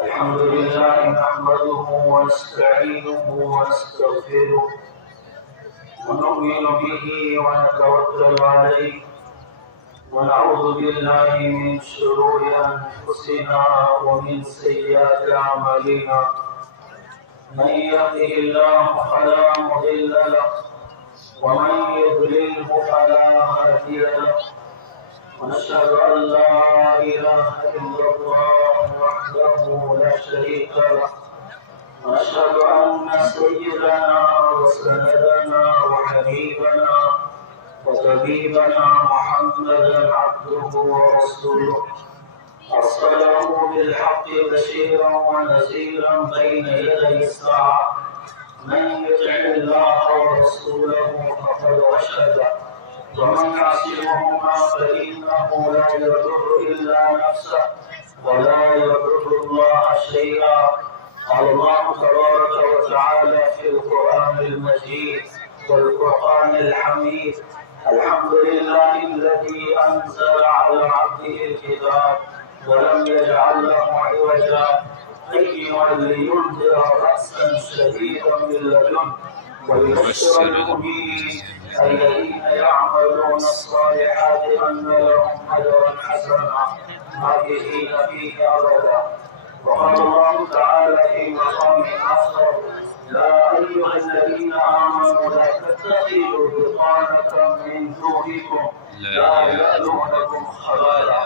الحمد لله نحمده ونستعينه ونستغفره ونؤمن به ونتوكل عليه ونعوذ بالله من شرور أنفسنا ومن سيئات أعمالنا من يهده الله فلا مضل له ومن يضلله فلا هادي له ونشهد أن لا إله إلا الله وحده لا شريك له ونشهد أن سيدنا وسندنا وحبيبنا وطبيبنا محمدا عبده ورسوله أرسله بالحق بشيرا ونذيرا بين يدي الساعة من يطع الله ورسوله فقد رشد ومن يعصمهما فإنه لا يضر إلا نفسه ولا يضر الله شيئا. قال الله تبارك وتعالى في القرآن المجيد والقرآن الحميد: الحمد لله الذي أنزل على عبده الكتاب ولم يجعل له عوجا قيما لينذر بأسا شديدا من لدنه ويبشر المؤمنين الذين يعملون الصالحات أن لهم أجرا حسنا ماكثين فيه أبدا. وقال الله تعالى في مقام آخر: يا أيها الذين آمنوا لا تتخذوا بطانة من دونكم لا يألونكم خبالا.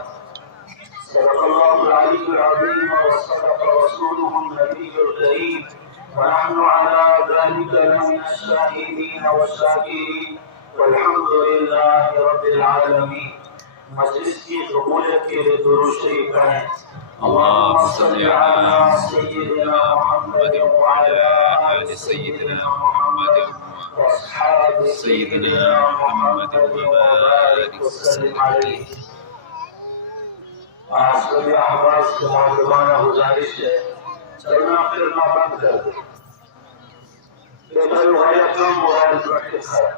صدق الله العلي العظيم وصدق رسوله النبي الكريم ونحن على ذلك من الشاهدين والشاكرين والحمد لله رب العالمين. مجلس کی قبولیت کے لیے درود شریف پڑھیں. اللهم صل على سيدنا محمد وعلى آل سيدنا محمد واصحاب سيدنا محمد وبارك وسلم عليه. آج کے احباب سے معلومانہ گزارش ہے چلنا پھرنا بند کر دیں. بھائی بھائی کم موبائل رکھ کے کھڑا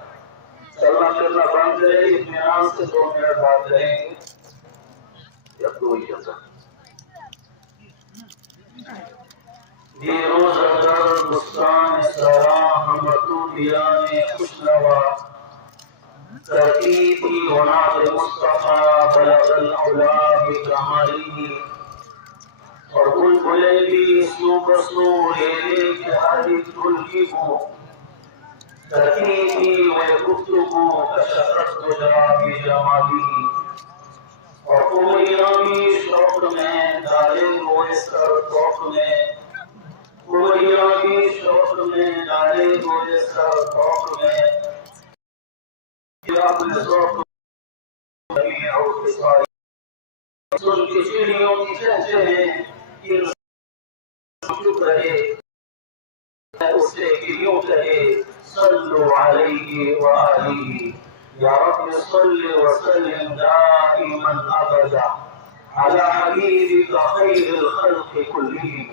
چلنا پھرنا بند کرے. اطمینان سے 2 منٹ بات رہیں گے یا 2 ہی چلتا. یہ روز اگر بستان سرا ہم دیان خوشنوا کرتی تھی وناد مصطفیٰ بلغ العلا بکمالہ. اور بلبلے بھی سو بسو ریلے کے حدیث دلگی کو کرتی تھی وہ گفتگو کشفت دجا بجمالہ. اور کوئیاں بھی شوق میں ڈالے ہوئے سر توق میں کوئیاں بھی شوق میں ڈالے ہوئے سر توق میں اپنے ذوق اور کسائی سن کی چڑیوں کی کہتے ہیں کہ چپ رہے اسے کیوں کہے صلو علیہ وآلہ یا رب صل وسلم دائما ابدا على حبیبک خیر الخلق کلہم.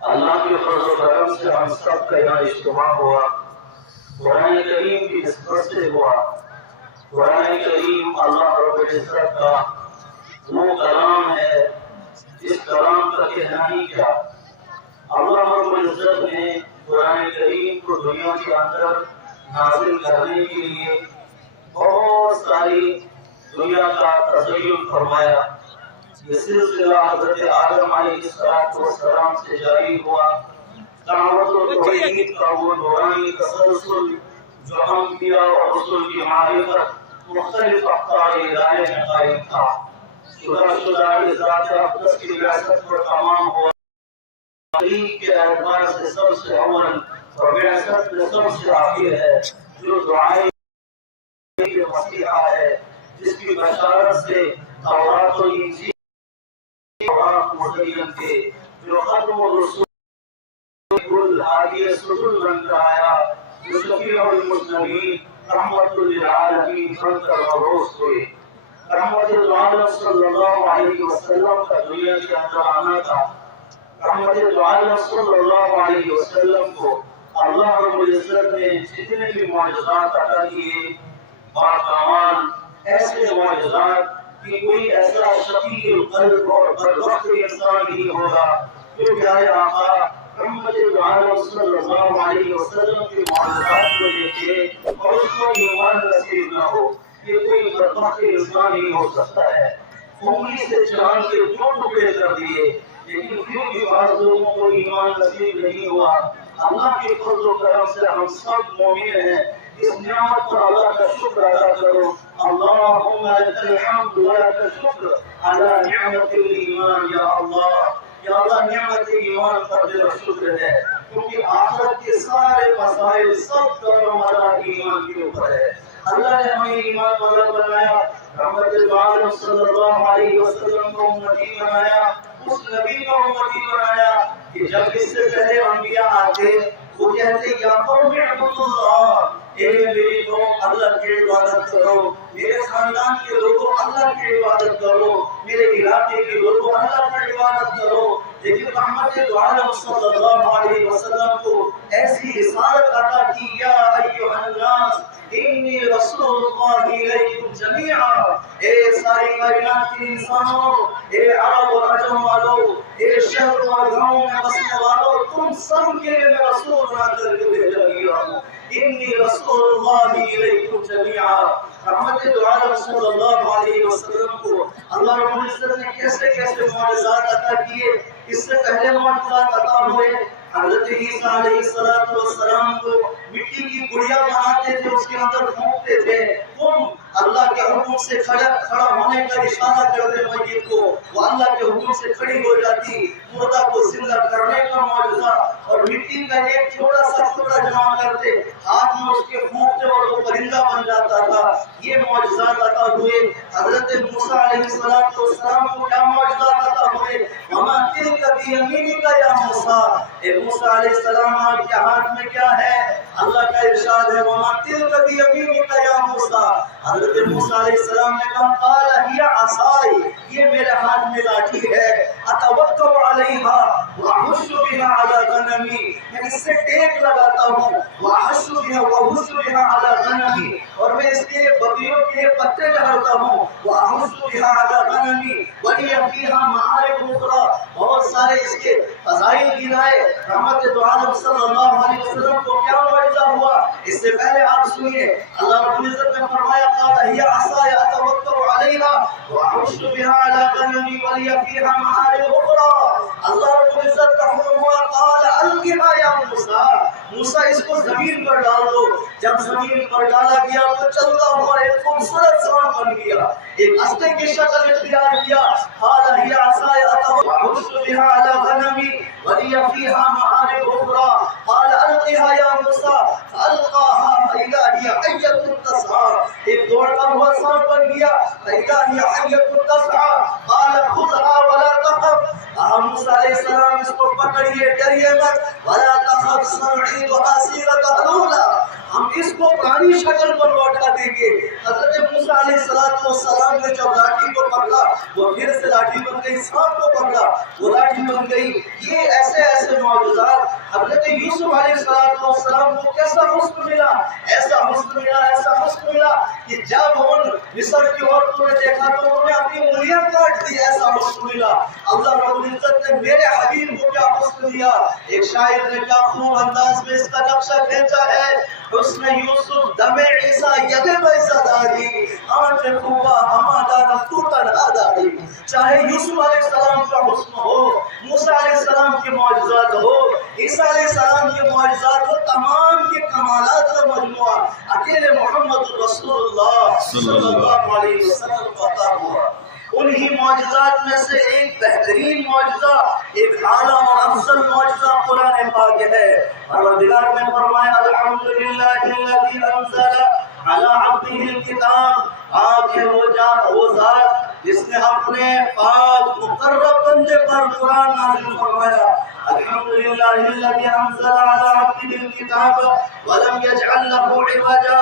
اللہ کے فضل و کرم سے ہم سب کا یہاں اجتماع ہوا. قرآن کریم کی نسبت سے ہوا. قرآن کریم اللہ رب العزت کا وہ کلام ہے جس کلام کا کہنا ہی کیا. اللہ رب العزت نے قرآن کریم کو دنیا کے اندر نازل کرنے کے لیے بہت ساری دنیا کا تزین فرمایا. یہ سلسلہ حضرت آدم علیہ السلام سے جاری ہوا. دعوت و توحید کا وہ نورانی تسلسل جو انبیاء اور رسول کی معرفت مختلف اقطار ادارے میں قائم تھا. شدہ ذات اقدس کی بعثت پر تمام ہوا. تحریک کے اعتبار سے سب سے اول اور بعثت میں سب سے آخر ہے جو دعائے مسیحا ہے جس کی بشارت سے تورات و انجیل مدین کے جو ختم الرسول کل ہادی سبل بن کر آیا جو شفیع المذنبین رحمت للعالمین بن کر مبعوث ہوئے. رحمت العالم صلی اللہ علیہ وسلم کا دنیا کے اندر آنا تھا. رحمت العالم صلی اللہ علیہ وسلم کو اللہ رب العزت نے جتنے بھی معجزات عطا کیے باکمال ایسے معجزات کہ کوئی ایسا شخص صفی القلب اور بدبخت انسان ہی ہوگا جو پیارے آقا محمد عالم صلی اللہ علیہ وسلم کے معجزات کو دیکھے اور اس کو ایمان نصیب نہ ہو. یہ کوئی بدبخت انسان ہی ہو سکتا ہے. انگلی سے چاند کے 2 ٹکڑے کر دیے لیکن پھر بھی بعض لوگوں کو ایمان نصیب نہیں ہوا. اللہ کے فضل و کرم سے ہم سب مومن ہیں. اس نعمت پر اللہ کا شکر ادا کرو. اللہم لک الحمد ولک الشکر علی نعمت الایمان. یا اللہ، یا اللہ، نعمت ایمان پر میرا شکر ہے کیونکہ آخرت کے سارے مسائل سب کا مدار ایمان کے اوپر ہے. اللہ نے ہمیں ایمان والا بنایا، رحمت العالم صلی اللہ علیہ وسلم کو امتی بنایا، اس نبی کو امتی بنایا کہ جب اس سے پہلے انبیاء آتے وہ کہتے یا قوم اعبدوا اللہ، اے میری قوم اللہ کی عبادت کرو، میرے خاندان کے لوگوں اللہ کی عبادت کرو، میرے علاقے کے لوگوں اللہ کی عبادت کرو. لیکن رحمت عالم صلی اللہ علیہ وسلم کو ایسی رسالت عطا کی، یا ایھا الناس انی رسول اللہ الیکم جمیعا، اے ساری کائنات کے انسانوں، اے عرب اور عجم والوں، اے شہر اور گاؤں میں بسنے والوں، تم سب کے لیے میں رسول بنا کر کے بھیجا گیا ہوں. انی رسول اللہ الیکم جمیعا. رحمت عالم صلی اللہ علیہ وسلم کو اللہ رب العزت نے کیسے کیسے معجزات عطا کیے. اس سے پہلے معجزات عطا ہوئے. حضرت عیسیٰ علیہ السلام کو مٹی کی گڑیا بناتے تھے، اس کے اندر پھونکتے تھے، تم اللہ کے حکم سے کھڑا ہونے کا اشارہ کرتے میت کو، وہ اللہ کے حکم سے کھڑی ہو جاتی. مردہ کو زندہ کرنے کا معجزہ، اور مٹی کا ایک چھوٹا سا ٹکڑا جمع کرتے، ہاتھ میں اس کے پھونکتے اور وہ پرندہ بن جاتا تھا. یہ معجزات عطا ہوئے. حضرت موسیٰ علیہ السلام کو کیا معجزات عطا ہوئے؟ وما تلک بیمینک یا موسیٰ، اے موسیٰ علیہ السلام آپ کے ہاتھ میں کیا ہے؟ اللہ کا ارشاد ہے وما تلک بیمینک یا موسیٰ. حضرت موسیٰ علیہ السلام نے کہا قال ہی عصائی، یہ میرے ہاتھ میں لاٹھی ہے، اتوکل علیہا واحش بها علی غنمی، میں اس سے ٹیک لگاتا ہوں، واحش بها علی غنمی، اور میں اس کے بکریوں کے لیے پتے ڈالتا ہوں، واحش بها علی غنمی ولی فیہا معارف اخرى. بہت سارے اس کے فضائل گنائے. رحمت عالم صلی اللہ علیہ وسلم کو کیا معجزہ ہوا؟ اس سے پہلے آپ سنیے، اللہ رب العزت نے فرمایا قال ہی عصای اتوکل علیہا واحش بها علی غنمی ولی فیہا معارف اخرى. اللہ رب العزت کا حکم ہوا قال القها یا موسیٰ، موسیٰ اس کو زمین پر ڈال دو. جب زمین پر ڈالا گیا تو چلتا ہوا ایک خوبصورت سانپ بن گیا، ایک ہستے کی شکل اختیار کیا. قال ہی عصای اتوکل بها علی غنمی ولی فیہا معارف اخرى. قال القها یا موسیٰ فالقاها فاذا هی حیۃ تسعى، ایک دوڑتا ہوا سانپ بن گیا. فاذا ہی حیۃ تسعى قال خذها ولا تخف، موسیٰ علیہ السلام اس کو پکڑیے، ڈریے مت. ولا تخف سنعیدها سیرتها الاولى، ہم اس کو پرانی شکل پر لوٹا دیں گے. حضرت موسیٰ علیہ السلام نے جب لاٹھی کو پکڑا وہ پھر سے لاٹھی بن گئی، سانپ کو پکڑا وہ لاٹھی بن گئی. یہ ایسے ایسے معجزات. حضرت یوسف علیہ السلام کو کیسا حسن ملا، ایسا حسن ملا، ایسا حسن ملا کہ جب ان مصر کی عورتوں نے دیکھا تو انہوں نے اپنی انگلیاں کاٹ دی. ایسا حسن ملا. اللہ رب العزت نے میرے حبیب کو کیا حسن دیا. ایک شاعر نے کیا خوب انداز میں اس کا نقشہ کھینچا ہے، حسن یوسف دم عیسیٰ ید بیضا داری، آنچ خوبا ہمادہ رفتو تنہا داری. چاہے یوسف علیہ السلام کا حسن ہو، موسیٰ علیہ السلام کے معجزات ہو، عیسیٰ علیہ السلام کے معجزات ہو، تمام کے کمالات کا مجموعہ اکیلے محمد رسول اللہ صلی اللہ علیہ وسلم کو عطا ہوا. انہی معجزات میں سے ایک بہترین معجزہ، ایک اعلیٰ اور افضل معجزہ قرآن پاک ہے. پروردگار نے فرمایا الحمدللہ الذی انزل علی عبدہ الکتاب، آپ ہے وہ ذات جس نے اپنے پاک مقرب بندے پر قرآن نازل فرمایا. الحمدللہ الذی انزل علی عبدہ الکتاب ولم یجعل لہ عوجا،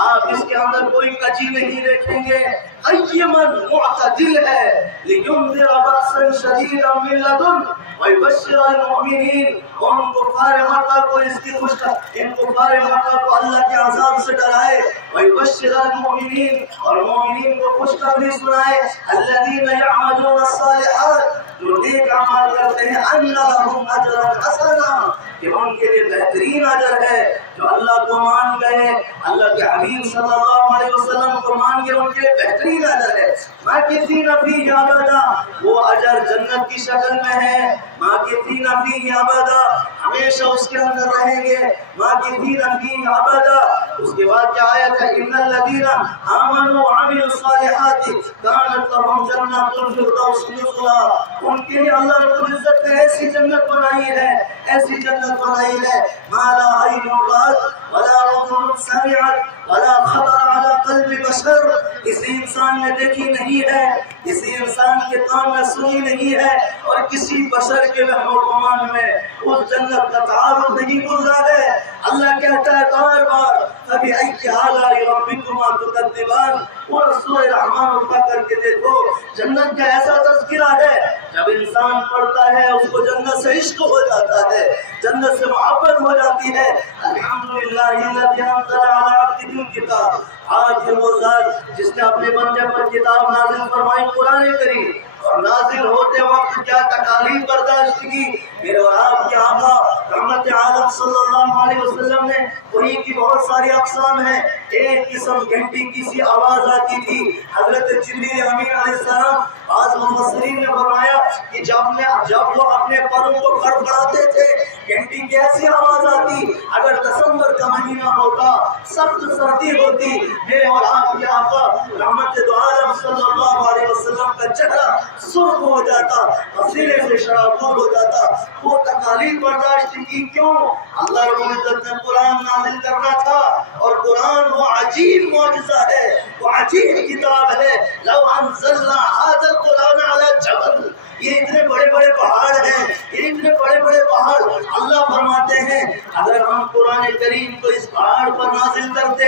آپ اس کے اندر کوئی کجی نہیں دیکھیں گے، قیما معتدل ہے، لینذر بأسا شدیدا من لدن ویبشر المؤمنین، ان کفار مکہ کو ان کفار مکہ کو اللہ کے عذاب سے ڈرائے، ویبشر المؤمنین، اور مومنین کو خوشخبری سنائے، الذین یعملون الصالحات، جو نیک اعمال کرتے ہیں، ان لہم اجرا حسنا، کہ ان کے لیے بہترین اجر ہے، جو اللہ کو مان گئے، اللہ کے حبیب صلی اللہ علیہ وسلم کو مان گئے، ان کے لیے بہترین اجر ہے، ماکثین فیہ ابدا، وہ اجر جنت کی شکل میں ہے، ماکثین فیہ ابدا، ہمیشہ اس کے اندر رہیں گے، ماکثین فیہ ابدا۔ اس کے بعد کیا آیت ہے؟ ان الذین آمنوا وعملوا الصالحات کانت لهم جنات الفردوس نزلا، ان کے لیے اللہ رب العزت نے ایسی جنت بنائی ہے، ایسی جنت بنائی ہے، ما لا عین رأت ولا اذن سمعت ولا خطر على قلب بشر، کسی انسان نے دیکھی نہیں ہے، کسی انسان کے کان میں سنی نہیں ہے، اور کسی بشر کے وہم و گمان میں اس جنت کا تعارف نہیں گزرا ہے۔ اللہ کہتا ہے بار بار فَبِأَيِّ آلَاءِ رَبِّكُمَا تُكَذِّبَانِ، اور سورہ رحمان اٹھا کر کے دیکھو، جنت کا ایسا تذکرہ ہے، جب انسان پڑھتا ہے اس کو جنت سے عشق ہو جاتا ہے، جنت سے محبت ہو جاتی ہے۔ الحمدللہ الذی انزل علی عبدہ الکتاب، آج ہے وہ ذات جس نے اپنے بندے پر کتاب نازل فرمائی، قرآن کریم، اور نازل ہوتے وقت کیا تکالیف برداشت کی۔ میرے اور آپ کے آقا رحمت عالم صلی اللہ علیہ وسلم نے، وحی کی بہت ساری اقسام ہیں، ایک قسم گھنٹی کی سی آواز آتی تھی، حضرت جبریل امین علیہ السلام، بعض مفسرین نے فرمایا کہ جب وہ اپنے پروں کو کھڑکھڑاتے تھے، گھنٹی کی ایسی آواز آتی، اگر دسمبر کا مہینہ ہوتا، سخت سردی ہوتی، میرے اور آپ کے آقا رحمت دو عالم صلی اللہ علیہ وسلم کا چہرہ سرخ ہو جاتا، پسینے سے شرابور ہو جاتا۔ وہ تکالیف برداشت کی کیوں؟ اللہ رب العزت نے قرآن نازل کرنا تھا، اور قرآن وہ عجیب معجزہ ہے، وہ عجیب کتاب ہے۔ لو انزلنا هذا القرآن على جبل، یہ اتنے بڑے بڑے پہاڑ ہیں، یہ اتنے بڑے بڑے پہاڑ، اللہ فرماتے ہیں اگر ہم قرآن کریم کو اس پہاڑ پر نازل کرتے،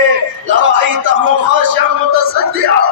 لرأيته خاشعا متصدعا،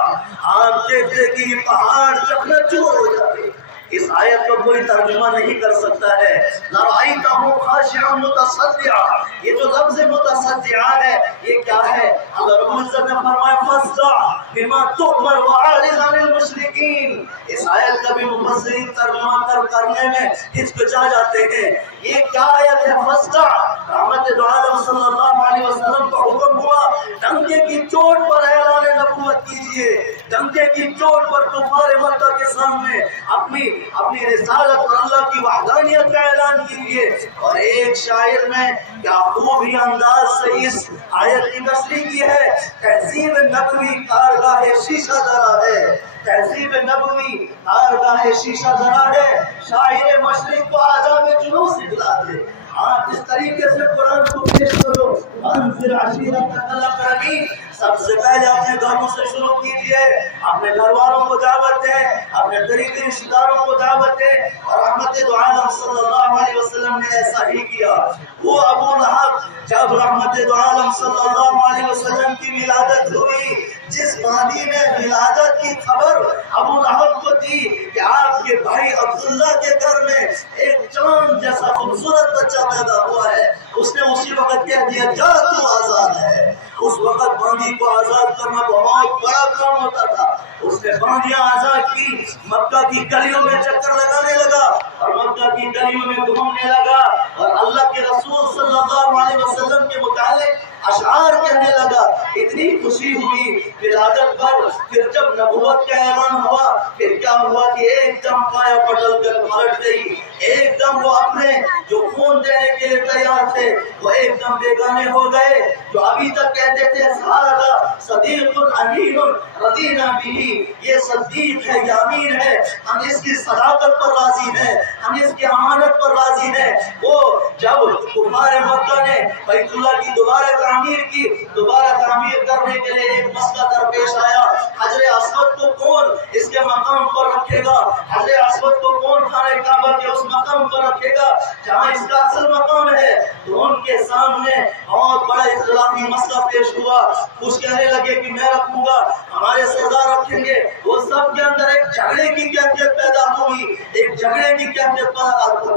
آپ دیکھتے کہ یہ پہاڑ چکنا-چور ہو جاتے۔ اس آیت کو کوئی ترجمہ نہیں کر سکتا ہے۔ لرأيته خاشعا متصدعا، یہ جو لفظ متصدعا ہے، یہ کیا ہے؟ اللہ رب العزت نے فرمایا فاصدع بما تؤمر واعرض عن المشرکین۔ اس آیت کا بھی مفسرین ترجمہ کرنے میں ہچکچا جاتے ہیں۔ یہ کیا آیت ہے؟ فاصدع، رحمت دو عالم صلی اللہ علیہ وسلم کا حکم ہوا، ڈنکے کی چوٹ پر اعلان نبوت کیجئے، ڈنکے کی چوٹ پر کفار مکہ کے سامنے اپنی رسالت اور اللہ کی وحدانیت کا اعلان کیجئے۔ اور ایک شاعر نے کیا خوب ہی انداز سے اس آیت کی تشریح کی ہے، تہذیب نبوی کارگاہ شیشہ درا ہے، تہذیب نبوی کارگاہ شیشہ درا ہے، شاعر مشرق کو عذاب جنوں سے دلا دے۔ آپ اس طریقے سے قرآن کو پیش کرو، انذر عشیرتک الاقربین، سب سے پہلے اپنے گھروں سے شروع کیجئے، اپنے گھر والوں کو دعوت دیں، اپنے قریبی رشتہ داروں کو دعوت دیں، اور رحمت دو عالم صلی اللہ علیہ وسلم نے ایسا ہی کیا۔ وہ ابو لہب جب رحمت دو عالم صلی اللہ علیہ وسلم کی ولادت ہوئی، جس وادی میں ولادت کی خبر ابو لہب کو دی کہ آپ کے بھائی عبداللہ کے گھر میں ایک چاند جیسا خوبصورت بچہ پیدا ہوا ہے، اس نے اسی وقت کہہ دیا جا تو آزاد ہے۔ اس وقت باندھی کو آزاد کرنا بہت بڑا کام ہوتا تھا، اس نے باندیاں آزاد کی، مکہ کی گلیوں میں چکر لگانے لگا، اور مکہ کی گلیوں میں گھومنے لگا، اور اللہ کے رسول صلی اللہ علیہ وسلم کے متعلق اشعار کہنے لگا۔ اتنی خوشی ہوئی ولادت پر، پھر جب نبوت کا اعلان ہوا، پھر کیا ہوا کہ ایک دم کایا پلٹ کر پلٹ گئی، ایک دم وہ اپنے جو خون دینے کے لیے تیار تھے وہ ایک دم بیگانے ہو گئے، جو ابھی تک کہتے تھے ذالک صدیق امین رضینا بہ، یہ صدیق ہے، یہ امین ہے، ہم اس کی صداقت پر راضی ہیں، ہم اس کی امانت پر راضی ہیں۔ وہ جب کفار مکہ نے بیت اللہ کی دوبارہ تعمیر کی، دوبارہ تعمیر کرنے کے لیے ایک مسئلہ درپیش آیا، حجر اسود کو کون اس کے مقام پر رکھے گا؟ حجر اسود کو کون خانہ کعبہ کے اس مقام پر رکھے گا جہاں اس کا اصل مقام ہے؟ تو ان کے سامنے بہت بڑا اختلافی مسئلہ پیش ہوا. کچھ کہنے لگے کہ میں رکھوں گا، ہمارے سردار رکھیں گے. وہ سب کے اندر ایک جھگڑے کی کیفیت پیدا ہوئی، ایک جھگڑے کی کیفیت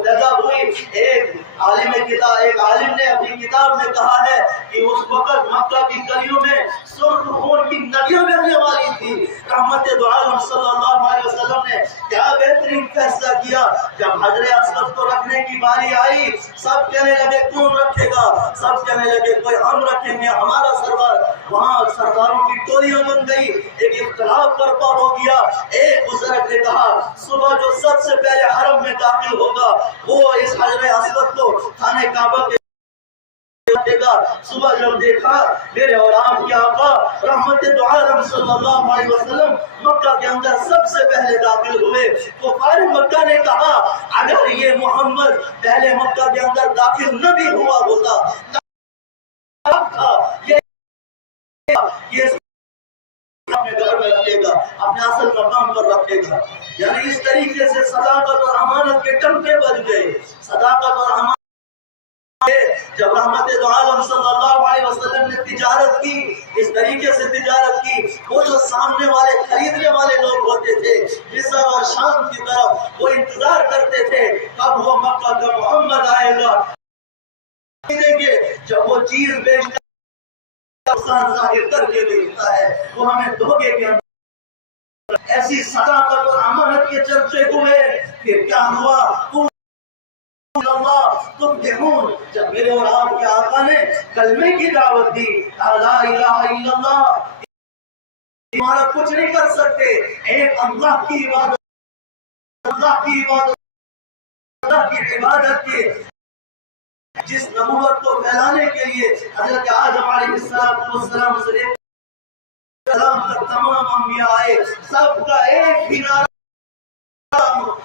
پیدا ہوئی. ایک عالم نے اپنی کتاب میں کہا ہے کہ اس وقت مکہ کی گلیوں میں سرخ خون کی ندیاں بہنے والی تھی. رحمت دو عالم صلی اللہ علیہ وسلم نے کیا بہترین فیصلہ کیا. جب حجر اسود کو رکھنے کی باری آئی، سب کہنے لگے کون رکھے گا؟ سب کہنے لگے کوئی ہم رکھیں گے، ہمارا سردار. وہاں سرداروں کی ٹولیاں بن گئی، ایک اختلاف برپا ہو گیا. ایک بزرگ نے کہا صبح جو سب سے پہلے حرم میں داخل ہوگا وہ اس حجر اسود کو خانہ کعبہ کے رکھے گا. صبح جب دیکھا میرے اور آپ کے آقا رحمت دو عالم صلی اللہ علیہ وسلم مکہ کے اندر سب سے پہلے داخل ہوئے. کفار مکہ نے کہا اگر یہ محمد پہلے مکہ کے اندر داخل نہ بھی ہوا ہوتا یہ اپنے گھر میں رکھے گا، اپنے اصل مقام پر رکھے گا. یعنی اس طریقے سے صداقت اور امانت کے ٹنکے بج گئے. صداقت اور امانت جب رحمت دو عالم صلی اللہ علیہ وسلم نے تجارت کی، اس طریقے سے تجارت کی، وہ جو سامنے والے خریدنے والے لوگ ہوتے تھے مصر اور شام کی طرف، وہ انتظار کرتے تھے کب وہ مکہ کا محمد آئے گا. جب وہ چیز بیچتا ظاہر کر کے بیچتا ہے وہ ہمیں دھوکے کے اندر. ایسی صداقت اور امانت کے چرچے ہوئے. پھر کیا ہوا؟ جب میرے اور آپ کے آقا نے کلمے کی دعوت دی، لا الہ الا اللہ، ہمارا کچھ نہیں کر سکتے، ایک اللہ کی عبادت، اللہ کی عبادت، اللہ کی عبادت کے جس نبوت کو پھیلانے کے لیے حضرت آدم علیہ السلام سے لے کر سلام تک تمام انبیاء آئے، سب کا ایک ہی نعرہ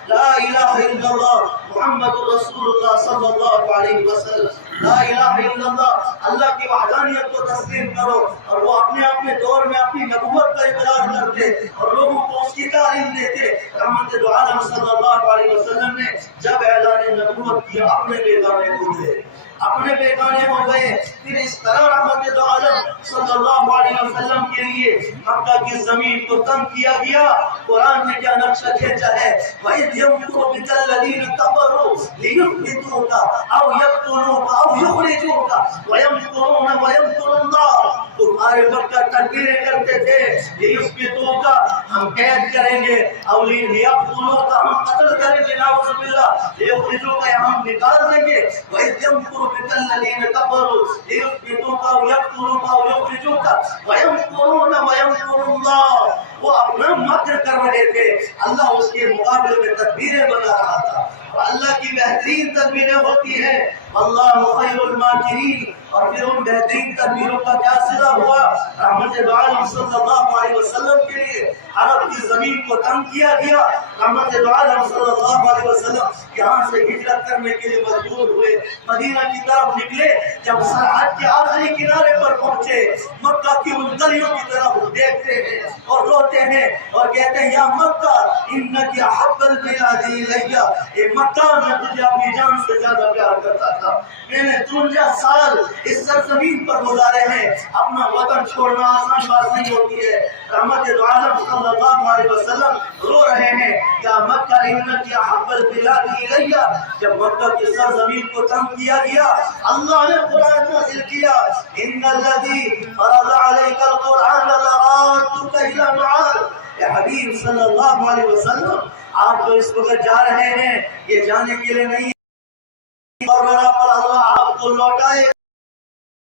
لا الہ الا اللہ محمد رسول اللہ صلی اللہ علیہ وسلم. لا الہ الا اللہ، اللہ کی وحدانیت کو تسلیم کرو. اور وہ اپنے دور میں اپنی نبوت کا اقرار کرتے اور لوگوں کو اس کی تعلیم دیتے. رحمت دو عالم صلی اللہ علیہ وسلم نے جب اعلان نبوت کیا اپنے بیگانے ہو گئے، اپنے بیگانے ہو گئے. پھر اس طرح رحمت دو عالم صلی اللہ علیہ وسلم کے لیے مکہ کی زمین کو تنگ کیا گیا. قرآن نے کیا نقشہ کھینچا ہے؟ وَإِذْ يَمْكُرُ بِكَ الَّذِينَ كَفَرُوا لِيُثْبِتُوكَ أَوْ يَقْتُلُوكَ أَوْ يُخْرِجُوكَ وَيَمْكُرُونَ وَيَمْكُرُ اللَّهُ. تمہارے مکہ تدبیریں کرتے تھے، لِيُثْبِتُوكَ ہم قید کریں گے، أَوْ لِيَقْتُلُوكَ ہم قتل کریں گے، نعوذ باللہ، لِيُخْرِجُوكَ ہم نکال دیں گے. وَإِذْ يَمْكُرُ بِكَ الَّذِينَ كَفَرُوا لِيُثْبِتُوكَ أَوْ يَقْتُلُوكَ أَوْ يُخْرِجُوكَ وَيَمْكُرُونَ وَيَمْكُرُ اللَّهُ. وہ اپنا مکر کر رہے تھے، اللہ اس کے مقابلے میں تدبیریں بنا رہا تھا. اور اللہ کی بہترین تدبیریں ہوتی ہیں، اللہ خیر الماکرین. اور پھر ان بہترین تدبیروں کا کیا صلہ ہوا؟ رحمت دو عالم صلی اللہ علیہ وسلم کے لیے عرب کی زمین کو تنگ کیا گیا. رحمت دو عالم صلی اللہ علیہ وسلم یہاں سے ہجرت کرنے کے لیے مجبور ہوئے، مدینہ کی طرف نکلے. جب سرحد کے آخری کنارے پر پہنچے، مکہ کی ان گلیوں کی طرف دیکھتے ہیں اور روتے ہیں اور کہتے ہیں یا مکہ انک احب البلاد الی. اے مکہ میں تجھے اپنی جان سے زیادہ پیار کرتا تھا. میں نے 53 سال اس سرزمین پر گزارے ہیں، اپنا وطن چھوڑنا آسان بات نہیں ہوتی ہے. رحمت دو عالم صلی اللہ علیہ وسلم رو رہے ہیں یا مکہ انک احب البلاد الی. جب مکہ کی سرزمین کو تنگ کیا گیا، اللہ نے قرآن نازل کیا ان الذی فرض علیک القرآن لرادک الی معاد. اے حبیب صلی اللہ علیہ وسلم، آپ جو اس وقت جا رہے ہیں یہ جانے کے لیے نہیں، اور میرا پر اللہ آپ کو لوٹائے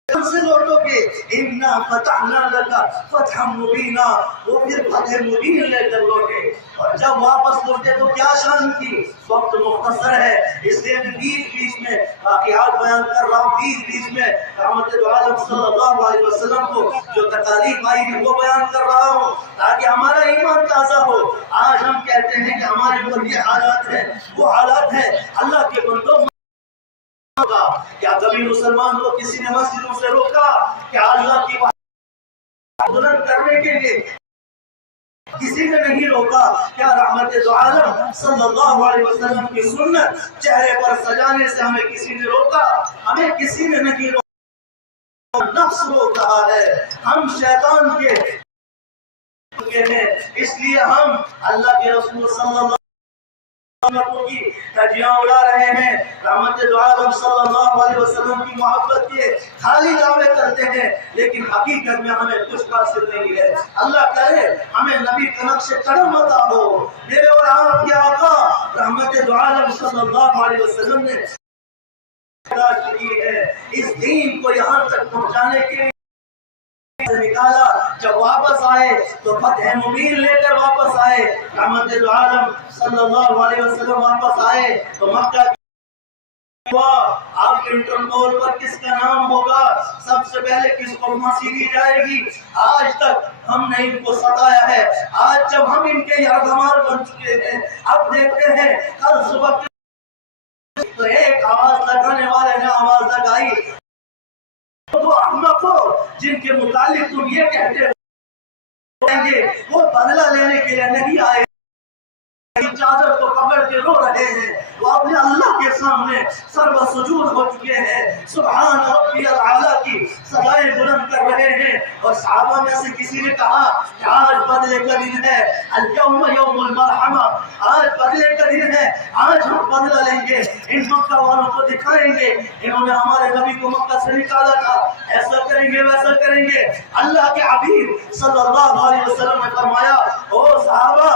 سے لوٹو گے. اِنَّا فَتَحْنَا لَكَ فَتْحًا مُبِينًا. وہ پھر فتح مبین لے کر لوٹے. اور جب واپس لوٹے تو کیا شان کی؟ وقت مختصر ہے اس لیے میں بیچ میں واقعات بیان کر رہا ہوں. بیچ میں رحمت دو عالم صلی اللہ علیہ وسلم کو جو تکالیف آئی ہے وہ بیان کر رہا ہوں تاکہ ہمارا ایمان تازہ ہو. آج ہم کہتے ہیں کہ ہمارے اوپر یہ حالات ہیں، وہ حالات ہیں. اللہ کے بندوں کیا کبھی مسلمان کو کسی نے مسجدوں سے روکا؟ کیا اللہ کی بلند کرنے کے لیے کسی نے نہیں روکا؟ کیا رحمت دو عالم صلی اللہ علیہ وسلم کی سنت چہرے پر سجانے سے ہمیں کسی نے روکا؟ ہمیں کسی نے نہیں روکا. نفس روک رہا ہے، ہم شیطان کے ہیں، اس لیے ہم اللہ کے رسول صلی اللہ علیہ وسلم کی دھجیاں اڑا رہے ہیں. رحمت دو عالم صلی اللہ علیہ وسلم کی محبت کے خالی دعوے کرتے ہیں، لیکن حقیقت میں ہمیں کچھ حاصل نہیں ہے. اللہ کرے ہمیں نبی کا نقش قدم عطا ہو. میرے اور آپ کے آقا رحمت دو عالم صلی اللہ علیہ وسلم نے اس دین کو یہاں تک پہنچانے کے لیے نکالا. جب واپس آئے تو فتح مبین لے کر واپس آئے. رحمت دو عالم صلی اللہ علیہ وسلم واپس آئے تو مکہ آپ انٹرپول پر کس کا نام ہوگا؟ سب سے پہلے کس کو پھانسی دی جائے گی؟ آج تک ہم نے ان کو ستایا ہے. آج جب ہم ان کے یادگار بن چکے ہیں، اب دیکھتے ہیں کل صبح تو ایک آواز لگانے والے نے آواز لگائی، وہ احمق ہو جن کے متعلق تم یہ کہتے ہو وہ بدلہ لینے کے لیے نہیں آئے، چادر کو پکڑ کے رو رہے ہیں. وہ اپنے اللہ کے سامنے سر و سجود ہو چکے ہیں، سبحان ربی الاعلیٰ کی صدائیں بلند کر رہے ہیں. اور صحابہ میں سے کسی نے کہا کہ آج بدلے کا دن ہے، اليوم یوم المرحمہ، آج بدلے کا دن ہے، آج ہم بدلہ لیں گے. ان مکہ والوں کو دکھائیں گے انہوں نے ہمارے نبی کو مکہ سے نکالا تھا، ایسا کریں گے ویسا کریں گے. اللہ کے حبیب صلی اللہ علیہ وسلم نے فرمایا، او صحابہ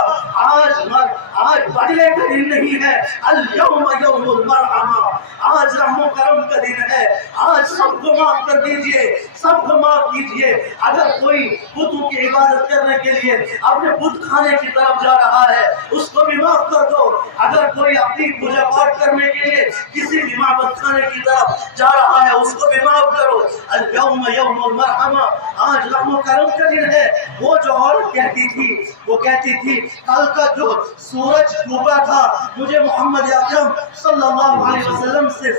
آج بدلے کا دن نہیں ہے، اليوم یوم المرحمہ، آج رحم و کرم کا دن ہے. آج سب کو معاف کر دیجئے، سب کو معاف کیجئے. اگر کوئی بتوں کی عبادت کرنے کے لیے اپنے بت خانے کی طرف جا رہا ہے اس کو بھی معاف کر دو. اگر کوئی اپنی پوجا پاٹ کرنے کے لیے کسی بھی معبد خانے کی طرف جا رہا ہے اس کو بھی معاف کرو. اليوم یوم المرحمہ، آج رحم و کرم کا دن ہے. وہ جو عورت کہتی تھی، وہ کہتی تھی کل کا جو سورج ڈوبا تھا مجھے محمد اکرم صلی اللہ علیہ وسلم سے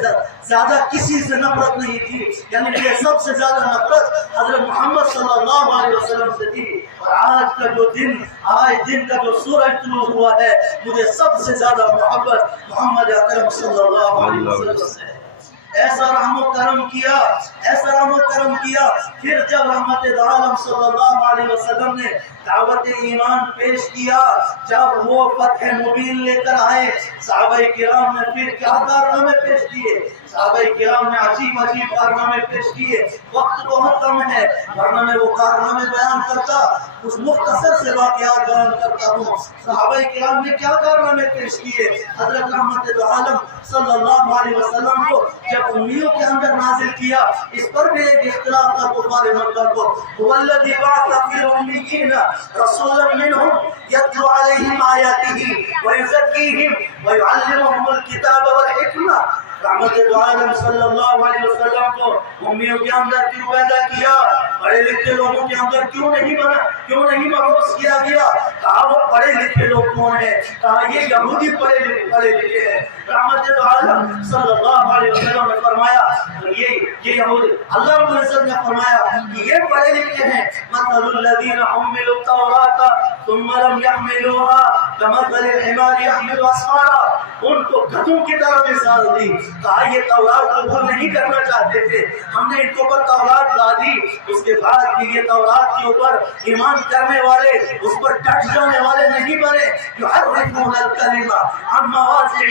زیادہ کسی سے نفرت نہیں تھی، یعنی مجھے سب سے زیادہ نفرت حضرت محمد صلی اللہ علیہ وسلم سے تھی. اور آج کا جو دن، آج دن کا جو سورج طلوع ہوا ہے مجھے سب سے زیادہ محبت محمد اکرم صلی اللہ علیہ وسلم سے ہے. ایسا رحم و کرم کیا، ایسا رحم و کرم کیا. پھر جب رحمت دو عالم صلی اللہ علیہ وسلم نے دعوت ایمان پیش کیا، جب وہ فتح مبین لے کر آئے، صحابہ کرام نے پھر کیا کارنامے پیش کیے؟ صحابہ کرام نے عجیب عجیب کارنامے پیش کیے. وقت بہت کم ہے ورنہ میں وہ کارنامے بیان کرتا، اس مختصر سے واقعات بیان کرتا ہوں. صحابہ کرام نے کیا کارنامے پیش کیے؟ حضرت رحمت دو عالم صلی اللہ علیہ وسلم کو جب امیوں کے اندر نازل کیا، اس پر بھی ایک اختلاف تھا کفار مکہ کو. هو الذی بعث فی الامیین رسولا منهم یتلو علیہم آیاتہ ویزکیہم ویعلمہم الکتاب والحکمہ. رحمت دو عالم صلی اللہ علیہ وسلم کو امیوں کے اندر کیوں پیدا کیا؟ پڑھے لکھے لوگوں کے اندر کیوں نہیں مبعوث کیا گیا؟ کہا وہ پڑھے لکھے لوگ کون ہیں؟ کہا یہ یہودی پڑھے لکھے ہیں. رحمت دو عالم صلی اللہ علیہ وسلم نے فرمایا یہ یہودی، اللہ رب العزت نے فرمایا کہ یہ پڑھے لکھے ہیں. مثل الذین حملوا التوراۃ ثم لم يحملوها كمثل الحمار يحمل اسفارا. ان کو گدھوں کی طرح مثال دی. کہا یہ تورات قبول نہیں کرنا چاہتے تھے، ہم نے ان کے اوپر تورات لا دی، اس کے بعد بھی یہ تورات کے اوپر ایمان کرنے والے، اس پر ڈٹ جانے والے نہیں بنے. یحرفون الکلمہ عن مواضعہ،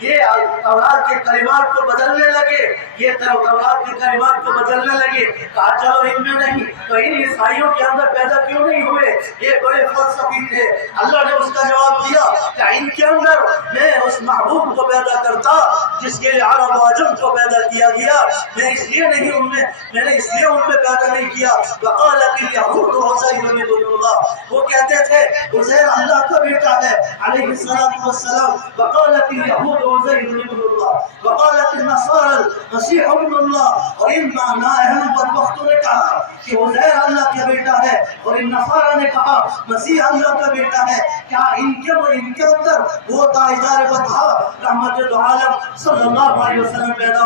یہ تورات کے کلمات کو بدلنے لگے، یہ تورات کے کلمات کو بدلنے لگے. کہا چلو ان میں نہیں تو ان عیسائیوں کے اندر پیدا کیوں نہیں ہوئے؟ یہ بڑے فلسفی تھے. اللہ نے اس کا جواب دیا کہ ان کے اندر میں اس محبوب کو پیدا کرتا جس کے لیے عرب و عجم کو پیدا کیا گیا، میں نے اس لیے ان میں پیدا نہیں کیا. وقالت الیہود عزیر ابن اللہ، وہ کہتے تھے عزیر اللہ کا بیٹا ہے علیہ الصلوۃ والسلام. وقالت الیہود عزیر ابن اللہ وقالت النصارى المسیح ابن اللہ. اور ان نااہل بدبختوں نے کہا کہ عزیر اللہ کا بیٹا ہے اور ان نصارى نے کہا مسیح اللہ کا بیٹا ہے. کیا ان کے اندر وہ تاجدار بدبخت رحمت دو عالم صلی اللہ اللہ علیہ وسلم پیدا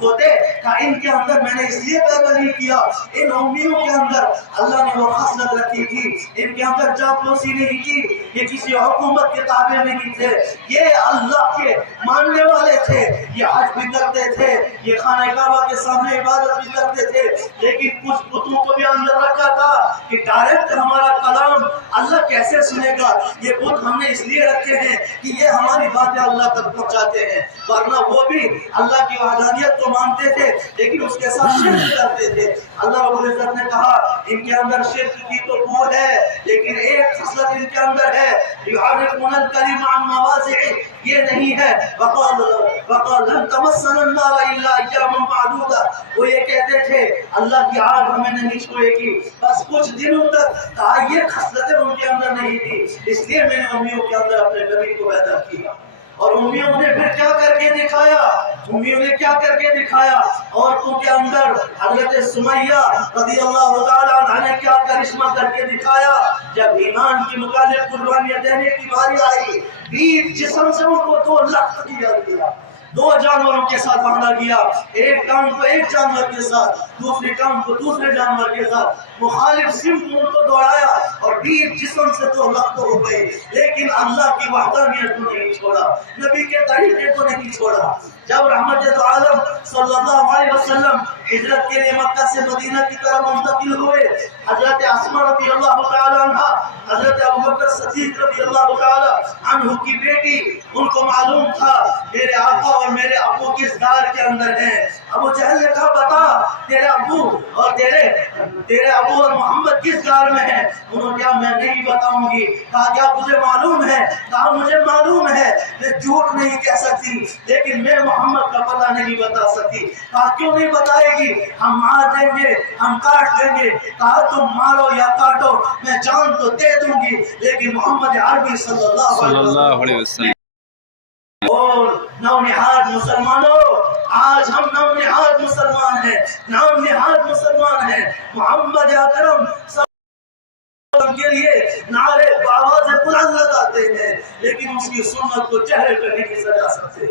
ہوتے کہ ان کے اندر میں نے اس لیے پیدا نہیں کیا، ان امیوں کے اندر اللہ نے وہ خصلت رکھی تھی، ان کے اندر چاپلوسی نہیں کی، یہ کسی حکومت کے تابع نہیں تھے، یہ اللہ کے ماننے والے تھے، یہ حج بھی کرتے تھے، یہ خانہ کعبہ کے سامنے عبادت بھی کرتے تھے، لیکن کچھ بتوں کو بھی اندر رکھا تھا کہ ڈائریکٹ ہمارا کلام اللہ کیسے سنے گا، یہ بت ہم نے اس لیے رکھے ہیں کہ یہ ہماری باتیں اللہ تک پہنچاتے ہیں، ورنہ وہ بھی اللہ کی وحدانیت کو مانتے تھے لیکن اس کے ساتھ شرک کرتے تھے۔ اللہ رب العزت نے کہا ان کے اندر شرک کی تو بو ہے، لیکن ایک خصلت ان کے اندر ہے، یحرفون الکلم عن مواضعہ، یہ نہیں ہے وقال لن تمسنا النار الا ایاما معدودہ، وہ یہ کہتے تھے اللہ کی آگ ہمیں نہیں چھوئے گی بس کچھ دنوں تک، کہا یہ خصلتیں ان کے اندر نہیں تھی، اس لیے میں نے امیوں کے اندر اپنے نبی کو پیدا کیا۔ اور امیوں نے پھر کیا کر کے دکھایا، امیوں نے کیا کر کے دکھایا، عورتوں کے اندر حضرت سمیہ رضی اللہ تعالیٰ عنہ نے کیا کرشمہ کر کے دکھایا، جب ایمان کی متعلق قربانیاں دینے کی باری آئی، بیت جسم سے ان کو 2 لخت دیا گیا، 2 جانوروں کے ساتھ باندھا گیا، ایک ٹانگ کو ایک جانور کے ساتھ، دوسری ٹانگ کو دوسرے جانور کے ساتھ، مخالف سمت ان کو دوڑایا اور بیت جسم سے 2 لخت ہو گئی، لیکن اللہ کی وحدانیت کو نہیں چھوڑا، نبی کے طریقے کو نہیں چھوڑا۔ جب رحمت عالم صلی اللہ علیہ وسلم ہجرت کے لیے مکہ سے مدینہ کی طرف منتقل ہوئے، حضرت اسماء رضی اللہ تعالی عنہ، حضرت ابوبکر صدیق رضی اللہ تعالی عنہ کی بیٹی، ان کو معلوم تھا میرے آقا اور میرے ابو کس غار کے اندر ہیں۔ ابو جہل نے کہا بتا تیرے ابو اور محمد کس غار میں ہیں؟ انہوں نے کہا میں نہیں بتاؤں گی۔ کہا کیا تجھے معلوم ہے؟ کہا مجھے معلوم ہے، میں جھوٹ نہیں کہہ سکتی لیکن میں محمد کا پتہ نہیں بتا سکتی۔ کہا کیوں نہیں بتائے گی؟ ہم مار دیں گے، ہم کاٹ دیں گے۔ کہا تم مارو یا کاٹو میں جان تو دے دوں گی لیکن محمد عربی صلی اللہ علیہ وسلم اور نونہاد مسلمانوں، آج ہم نونہاد مسلمان ہیں، نونہاد مسلمان ہیں، محمد اکرم کے لیے نعرے آواز بلند لگاتے ہیں لیکن اس کی سنت کو چہرے پہ نہیں سجا سکتے۔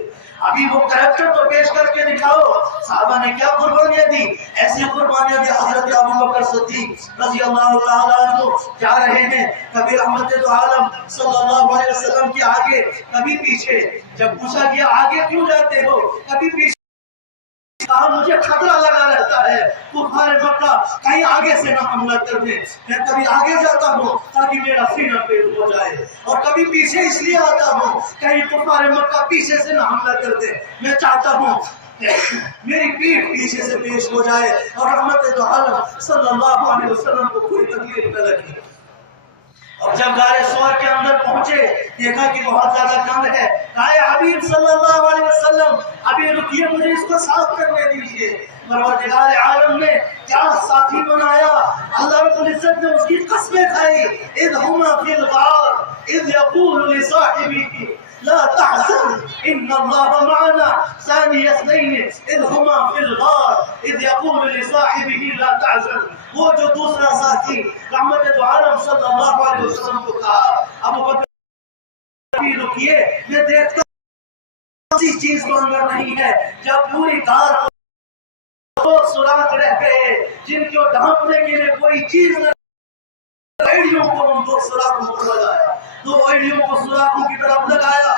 ابھی وہ کریکٹر تو پیش کر کے دکھاؤ، صحابہ نے کیا قربانیاں دی، ایسی قربانیاں دی۔ حضرت ابوبکر صدیق رضی اللہ تعالیٰ عنہ جا رہے ہیں، کبھی رحمت عالم صلی اللہ علیہ وسلم کے آگے کبھی پیچھے، جب پوچھا گیا آگے کیوں جاتے ہو، کبھی پیچھے، کہا مجھے خطرہ لگا رہتا ہے کفار مکہ کہیں آگے سے نہ حملہ کر دیں، میں کبھی آگے جاتا ہوں تاکہ میرا سینہ پیش ہو جائے، اور کبھی پیچھے اس لیے آتا ہوں کہیں کفار مکہ پیچھے سے نہ حملہ کر دیں، میں چاہتا ہوں میری پیٹھ پیچھے سے پیش ہو جائے۔ اور رحمت عالم صلی اللہ علیہ وسلم کو کوئی تکلیف نہ لگی۔ اور جب غار ثور کے اندر پہنچے دیکھا کہ بہت زیادہ گند ہے، کہا حبیب صلی اللہ علیہ وسلم ابھی رکیے مجھے اس کو صاف کرنے دیجیے۔ پروردگار عالم نے کیا ساتھی بنایا، اللہ رب العزت نے اس کی قسمیں کھائی، اذ ہما فی الغار اذ یقول لصاحبہ لا تحزن ان اللہ معنا ثانی اثنین اذ ہما فی الغار اذ یقول لصاحبہ لا تحزن۔ وہ جو دوسرا ساتھی رحمت عالم صلی اللہ علیہ وسلم کو کہا ابوبکر ابھی رکیے میں دیکھتا ہوں کسی چیز کو اندر نہیں ہے، جب پوری غار کو سوراخ رہ گئے جن کو ڈھانپنے کے لیے کوئی چیز نہ، ایڑیوں کو ان 2 سوراخوں کو لگایا، 2 ایڑیوں کو سوراخوں کی طرف لگایا،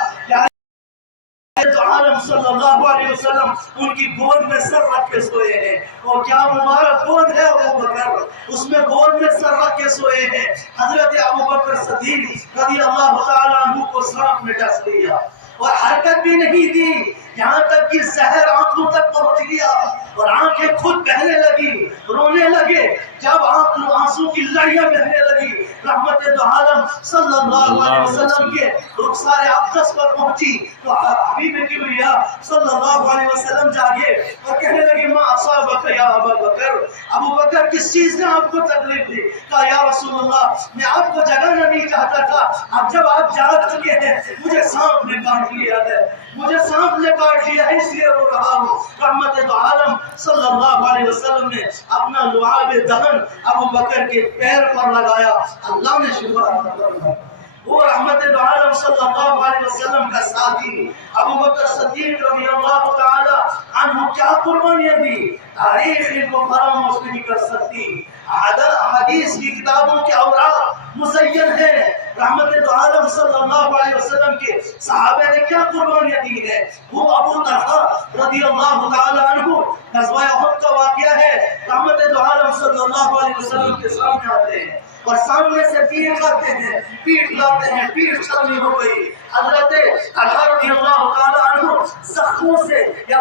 تو عالم صلی اللہ علیہ وسلم ان کی گود میں سر رکھ کے سوئے ہیں، اور کیا مبارک گود ہے ابوبکر، اس میں گود میں سر رکھ کے سوئے ہیں۔ حضرت ابوبکر صدیق رضی اللہ تعالیٰ عنہ کو سانپ نے ڈس لیا اور حرکت بھی نہیں دی، یہاں تک کہ زہر آنکھوں تک پہنچ گیا اور آنکھیں خود بہنے لگی، رونے لگے۔ جب آنسو کی لڑیاں بہنے لگی رحمت عالم صلی اللہ علیہ وسلم کے رخسار اقدس پر پہنچی تو حبیب کبریا صلی اللہ علیہ وسلم جاگے اور کہنے لگے ما اصابک یا ابا بکر، ابو بکر کس چیز نے آپ کو تکلیف دی؟ کہا یا رسول اللہ میں آپ کو جگانا نہیں چاہتا تھا، اب جب آپ جاگ چکے ہیں مجھے سانپ نے کاٹ لیا ہے، مجھے سانپ نے کاٹ لیا ہے اس لیے رو رہا ہوں۔ رحمت عالم صلی اللہ علیہ وسلم نے اپنا لعاب دہن ابو بکر کے پیر پر لگایا، اللہ نے شفا عطا فرمائی۔ وہ رحمت عالم صلی اللہ علیہ وسلم کا ساتھی ابو بکر صدیق رضی اللہ تعالی عنہ کیا قربانیاں دی، تاریخ ان کو فراموش نہیں کر سکتی۔ حدیث کی کتابوں کے اوراق مزین ہیں، رحمت دو عالم صلی اللہ علیہ وسلم کے صحابہ نے کیا قربانیاں دی ہیں۔ وہ ابو طلحہ رضی اللہ تعالی عنہ، غزوہ احد کا واقعہ ہے، رحمت دو عالم صلی اللہ علیہ وسلم کے سامنے آتے ہیں اور سامنے سے تیر لاتے ہیں، پیٹ لاتے ہیں، پیٹ چھلنی ہو گئی۔ حضرت طلحہ رضی اللہ تعالی عنہ زخموں سے یا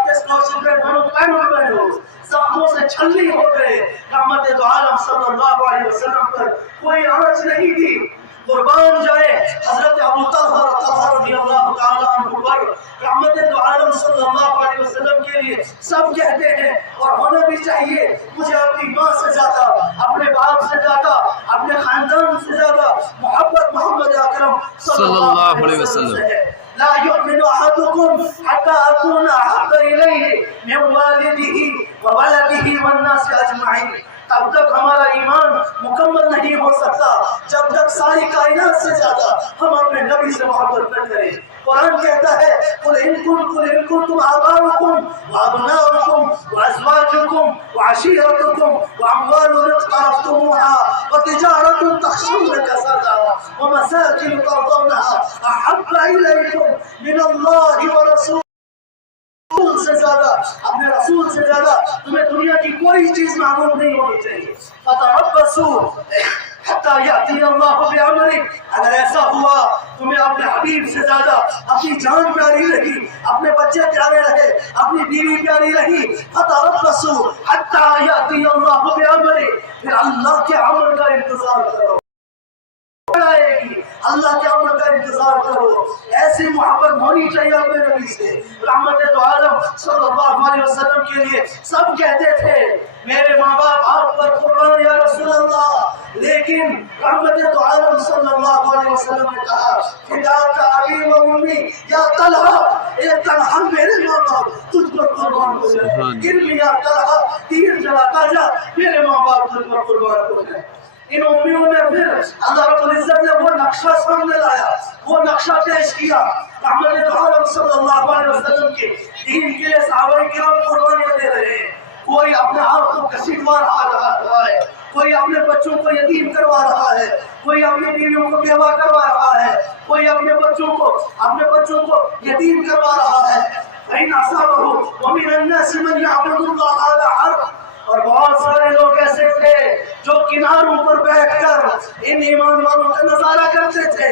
زخموں سے چھلنی ہو گئے، رحمت دو عالم صلی اللہ علیہ وسلم پر کوئی آنچ نہیں دی، قربان جائے حضرت ابو طلحہ رضی اللہ تعالی عنہ پر، رحمت دو عالم صلی اللہ علیہ وسلم کے لیے سب کہتے ہیں اور ہونا بھی چاہیے، مجھے اپنی ماں سے زیادہ، اپنے باپ سے زیادہ، اپنے خاندان سے زیادہ محبت محمد اکرم صلی اللہ علیہ وسلم سے ہے۔ لا يؤمن أحدكم حتى أكون أحب إليه من والده وولده والناس أجمعين۔ تب تک ہمارا ایمان مکمل نہیں ہو سکتا جب تک ساری کائنات سے زیادہ ہم اپنے نبی سے محبت نہ کریں۔ قرآن کہتا ہے قل ان کنتم آباؤکم وابناؤکم وازواجکم وعشیرتکم واموال اقترفتموها وتجارة تخشون کسادها ومساکن ترضونها احب الیکم من اللہ ورسولہ۔ سے زیادہ، اپنے رسول سے زیادہ تمہیں دنیا کی کوئی چیز معلوم نہیں ہونی چاہیے۔ فتربصوا حتی یأتی اللہ بامرہ، اگر ایسا ہوا تمہیں اپنے حبیب سے زیادہ اپنی جان پیاری رہی، اپنے بچے پیارے رہے، اپنی بیوی پیاری رہی، فتربصوا حتی یأتی اللہ بامرہ، پھر اللہ کے امر کا انتظار کرو، اللہ کے امر کا انتظار کرو۔ ایسی محبت ہونی چاہیے اپنے نبی سے۔ رحمت دو عالم صلی اللہ علیہ وسلم کے لیے سب کہتے تھے میرے ماں باپ آپ پر قربان یا رسول اللہ، لیکن رحمت دو عالم صلی اللہ علیہ وسلم نے کہا فداک ابی و امی یا طلحہ، اے طلحہ میرے ماں باپ تجھ پر قربان ہو جائے، ارمی یا طلحہ تیر جلاتا جا میرے ماں باپ تجھ پر قربان ہو جائے۔ ان امیوں نے پھر اللہ رب العزت نے وہ نقشہ سامنے لایا، وہ نقشہ پیش کیا، رحمت دو عالم صلی اللہ علیہ وسلم کے دین کے لیے صحابہ کرام قربانیاں دے رہے ہیں۔ کوئی اپنے آپ کو گھسیٹوا رہا ہے، کوئی اپنے بچوں کو یتیم کروا رہا ہے، کوئی اپنی بیویوں کو بیوہ کروا رہا ہے، کوئی اپنے بچوں کو یتیم کروا رہا ہے۔ فإن أصابه ومن الناس من يعبد الله على حرف، اور بہت سارے لوگ ایسے تھے جو کناروں پر بیٹھ کر ان ایمان والوں کا نظارہ کرتے تھے،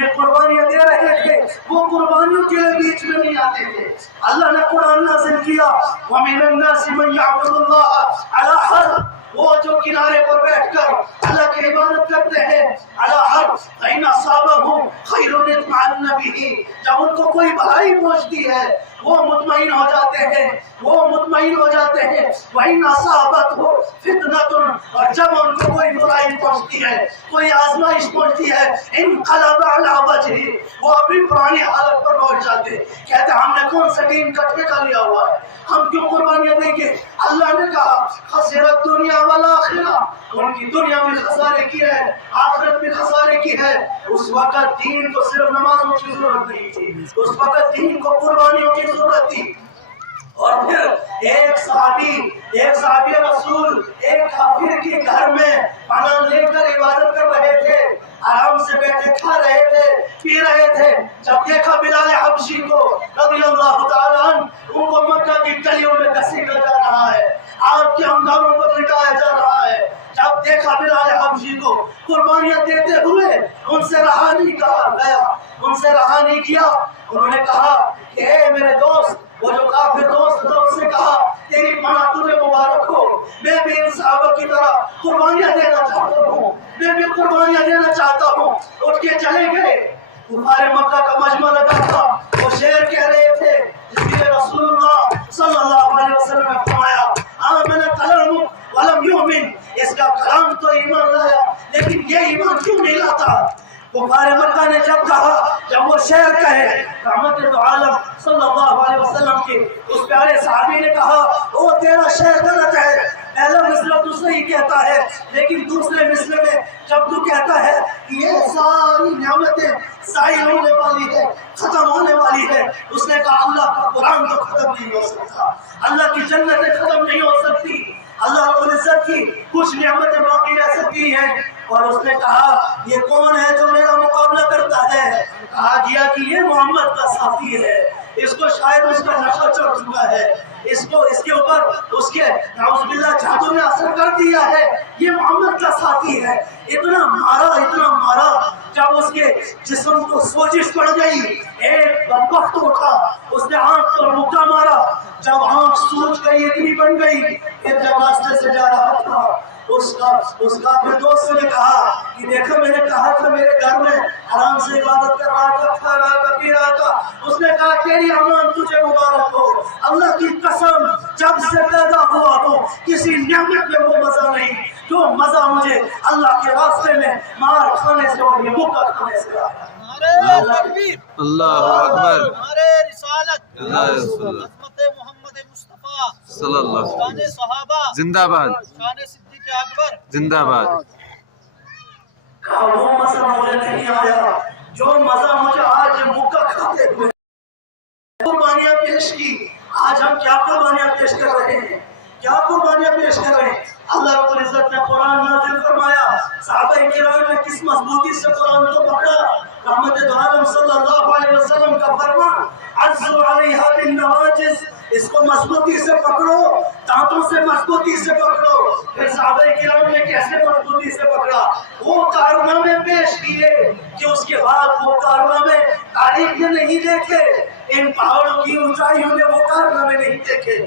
یہ قربانیاں دے رہے تھے، وہ قربانیوں کے بیچ میں نہیں آتے تھے۔ اللہ نے قرآن نازل کیا وَمِنَ النَّاسِ مَن يَعْبُدُ اللَّهَ عَلَى حَرْفٍ، وہ جو کنارے پر بیٹھ کر اللہ کی عبادت کرتے ہیں عَلَى حَرْفٍ فَإِنْ أَصَابَهُ خَيْرٌ اطْمَأَنَّ بِهِ، جب ان کو کوئی بھلائی پہنچتی ہے وہ مطمئن ہو جاتے ہیں، وَإِنْ أَصَابَتْهُ فِتْنَةٌ، اور جب ان کو کوئی برائی پہنچتی ہے، کوئی آزمائش پہنچتی ہے، انقلب علی وجہہ، وہ اپنی پرانی حالت پر لوٹ جاتے، کہتے ہم نے کون سا دین کا ٹھیکہ لیا ہوا ہے، ہم کیوں قربانیاں دیں گے؟ اللہ نے کہا خسرت دنیا والآخرہ، ان کی دنیا میں خسارے کی ہے، آخرت میں خسارے کی ہے۔ اس وقت دین کو صرف نمازوں کی ضرورت نہیں تھی، اس وقت دین کو قربانیوں کی ضرورت تھی۔ اور پھر ایک صحابی رسول ایک کافر کے گھر میں پناہ لے کر عبادت کر رہے تھے، آرام سے بیٹھے کھا رہے تھے، پی رہے تھے، جب دیکھا بلال حبشی کو رضی اللہ تعالیٰ عنہ، ان کو مکہ کی گلیوں میں گھسیٹا جا رہا ہے، آگ کے انگاروں پر لٹایا جا رہا ہے، جب دیکھا بلال حبشی کو قربانیاں دیتے ہوئے، ان سے رہا نہیں کہا گیا، ان سے رہا نہیں کیا، انہوں نے کہا کہ اے میرے دوست، وہ جو کافر دوست تھا اس سے کہا تیری پناہ تجھے مبارک ہو، میں بھی ان صحابہ کی طرح قربانیاں دینا چاہتا ہوں، میں بھی قربانیاں دینا چاہتا ہوں۔ اٹھ کے چلے گئے، کفار مکہ کا مجمع لگا تھا، وہ شعر کہہ رہے تھے جس کے رسول اللہ صلی اللہ علیہ وسلم نے فرمایا آمن کلام ولم یؤمن، اس کا کلام تو ایمان لایا لیکن یہ ایمان کیوں نہیں لاتا؟ کفار مکہ نے جب وہ شعر کہے، رحمت دو عالم صلی اللہ علیہ وسلم کے اس پیارے صحابی نے کہا او تیرا شعر غلط ہے، پہلا مصرع تو صحیح کہتا ہے لیکن دوسرے مصرع میں جب تو کہتا ہے یہ ساری نعمتیں ضائع ہونے والی ہے، ختم ہونے والی ہے، اس نے کہا اللہ کا قرآن تو ختم نہیں ہو سکتا، اللہ کی جنتیں ختم نہیں ہو سکتی، اللہ رب العزت کی کچھ نعمتیں باقی رہ سکتی ہیں۔ اور اس نے کہا یہ کون ہے جو میرا مقابلہ کرتا ہے؟ کہا گیا کہ یہ محمد کا ساتھی ہے، اس کو شاید اس کا نشہ چڑھ چکا ہے، اس کے اوپر اس کے نعوذ باللہ جادو نے اثر کر دیا ہے، یہ محمد کا ساتھی ہے۔ اتنا مارا جب اس کے جسم کو سوزش پڑ گئی، ایک بدبخت اٹھا، اس نے آنکھ پر مکہ مارا، جب آنکھ سوج گئی اتنی بن گئی، پھر جب راستے سے جا رہا تھا اس کا پھر دوست نے کہا کہ دیکھو میں نے کہا تھا میرے گھر میں آرام سے عبادت کر رہا تھا، کھا رہا تھا، پی رہا تھا۔ اس نے کہا تیری امان تجھے مبارک ہو، اللہ کی قسم جب سے پیدا ہوا ہوں کسی نعمت میں وہ مزہ نہیں جو مزہ مجھے اللہ کے راستے میں مار کھانے سے اور یہ مکہ کھانے سے آیا۔ اللہ اکبر، ہمارے رسالت اللہ رسول اللہ عظمت محمد مصطفیٰ صلی اللہ علیہ شان وسلم، صحابہ زندہ باد، شان صدیق اکبر زندہ باد۔ کہا وہ مزہ مجھے نہیں آیا جو مزہ مجھے آج مکہ کھاتے ہوئے۔ قربانیاں پیش کی، آج ہم کیا قربانیاں پیش کر رہے ہیں، کیا قربانیاں پیش کر رہے ہیں؟ اللہ رب العزت نے قرآن نازل فرمایا، صحابہ کرام نے کس مضبوطی سے قرآن کو پکڑا۔ رحمت دو عالم صلی اللہ علیہ وسلم کا فرمان، عزوا علیہا بالنواجذ، اس کو مضبوطی سے پکڑو، دانتوں سے مضبوطی سے پکڑو۔ پھر صحابہ کرام نے کیسے مضبوطی سے پکڑا؟ وہ کارنامے پیش کیے کہ اس کے بعد وہ کارنامے تاریخ نے نہیں دیکھے، ان پہاڑوں کی اونچائیوں نے وہ کارنامے نہیں دیکھے،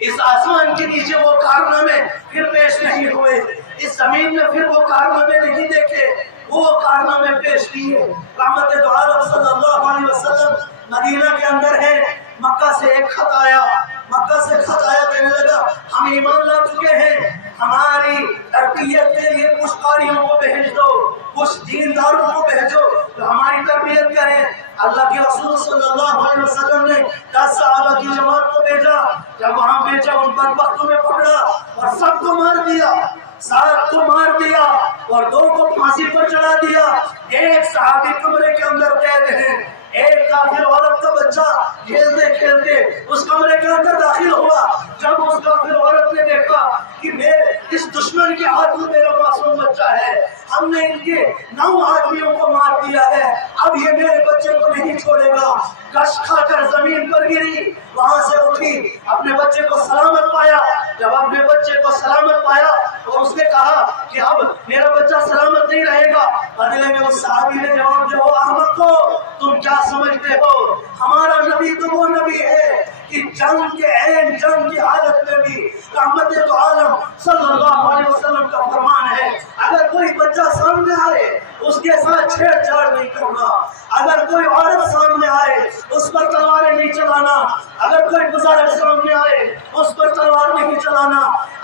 اس آسمان کے نیچے وہ کارنامے پھر پیش نہیں ہوئے، اس زمین میں پھر وہ کارنامے نہیں دیکھے، وہ کارنامے پیش کیے۔ رحمت دو عالم صلی اللہ علیہ وسلم مدینہ کے اندر ہے، مکہ سے ایک خط آیا، کہنے لگا ہم ایمان لا چکے ہیں، ہماری تربیت کے لیے کچھ قاریوں کو بھیج دو، کچھ دینداروں کو بھیجو جو ہماری تربیت کریں۔ اللہ کے رسول صلی اللہ علیہ وسلم نے 10 صحابہ کی جماعت کو بھیجا، جب وہاں بھیجا ان پر بدبختوں نے پکڑا اور سب کو مار دیا، 7 کو مار دیا اور 2 کو پھانسی پر چڑھا دیا۔ ایک صحابی کمرے کے اندر قید ہے، ایک کافر عورت کا بچہ کھیلتے کھیلتے اس کمرے کے اندر داخل ہوا۔ جب اس کافر عورت نے دیکھا کہ اس دشمن کے ہاتھ میں میرا معصوم بچہ ہے، ہم نے ان کے 9 آدمیوں کو مار دیا ہے، اب یہ میرے بچے کو نہیں چھوڑے گا، گش کھا کر زمین پر گری، وہاں سے اٹھی، اپنے بچے کو سلامت پایا۔ جب اپنے بچے کو سلامت پایا اور اس نے کہا کہ اب میرا بچہ سلامت نہیں رہے گا، بدلے میں اس صحابی نے جواب دیا، او احمق کو تم کیا سمجھتے ہو، ہمارا نبی تو وہ نبی ہے کہ جنگ کے عین جنگ کی حالت میں بھی رحمت دو عالم صلی اللہ علیہ وسلم کا فرمان ہے، اگر کوئی بچہ سامنے آئے اس کے ساتھ چھیڑ چھاڑ نہیں کرنا، اگر کوئی عورت سامنے آئے اس پر تلواریں نہیں چلانا، اگر کوئی بزرگ سامنے آئے اس پر تلوار نہیں چلانا،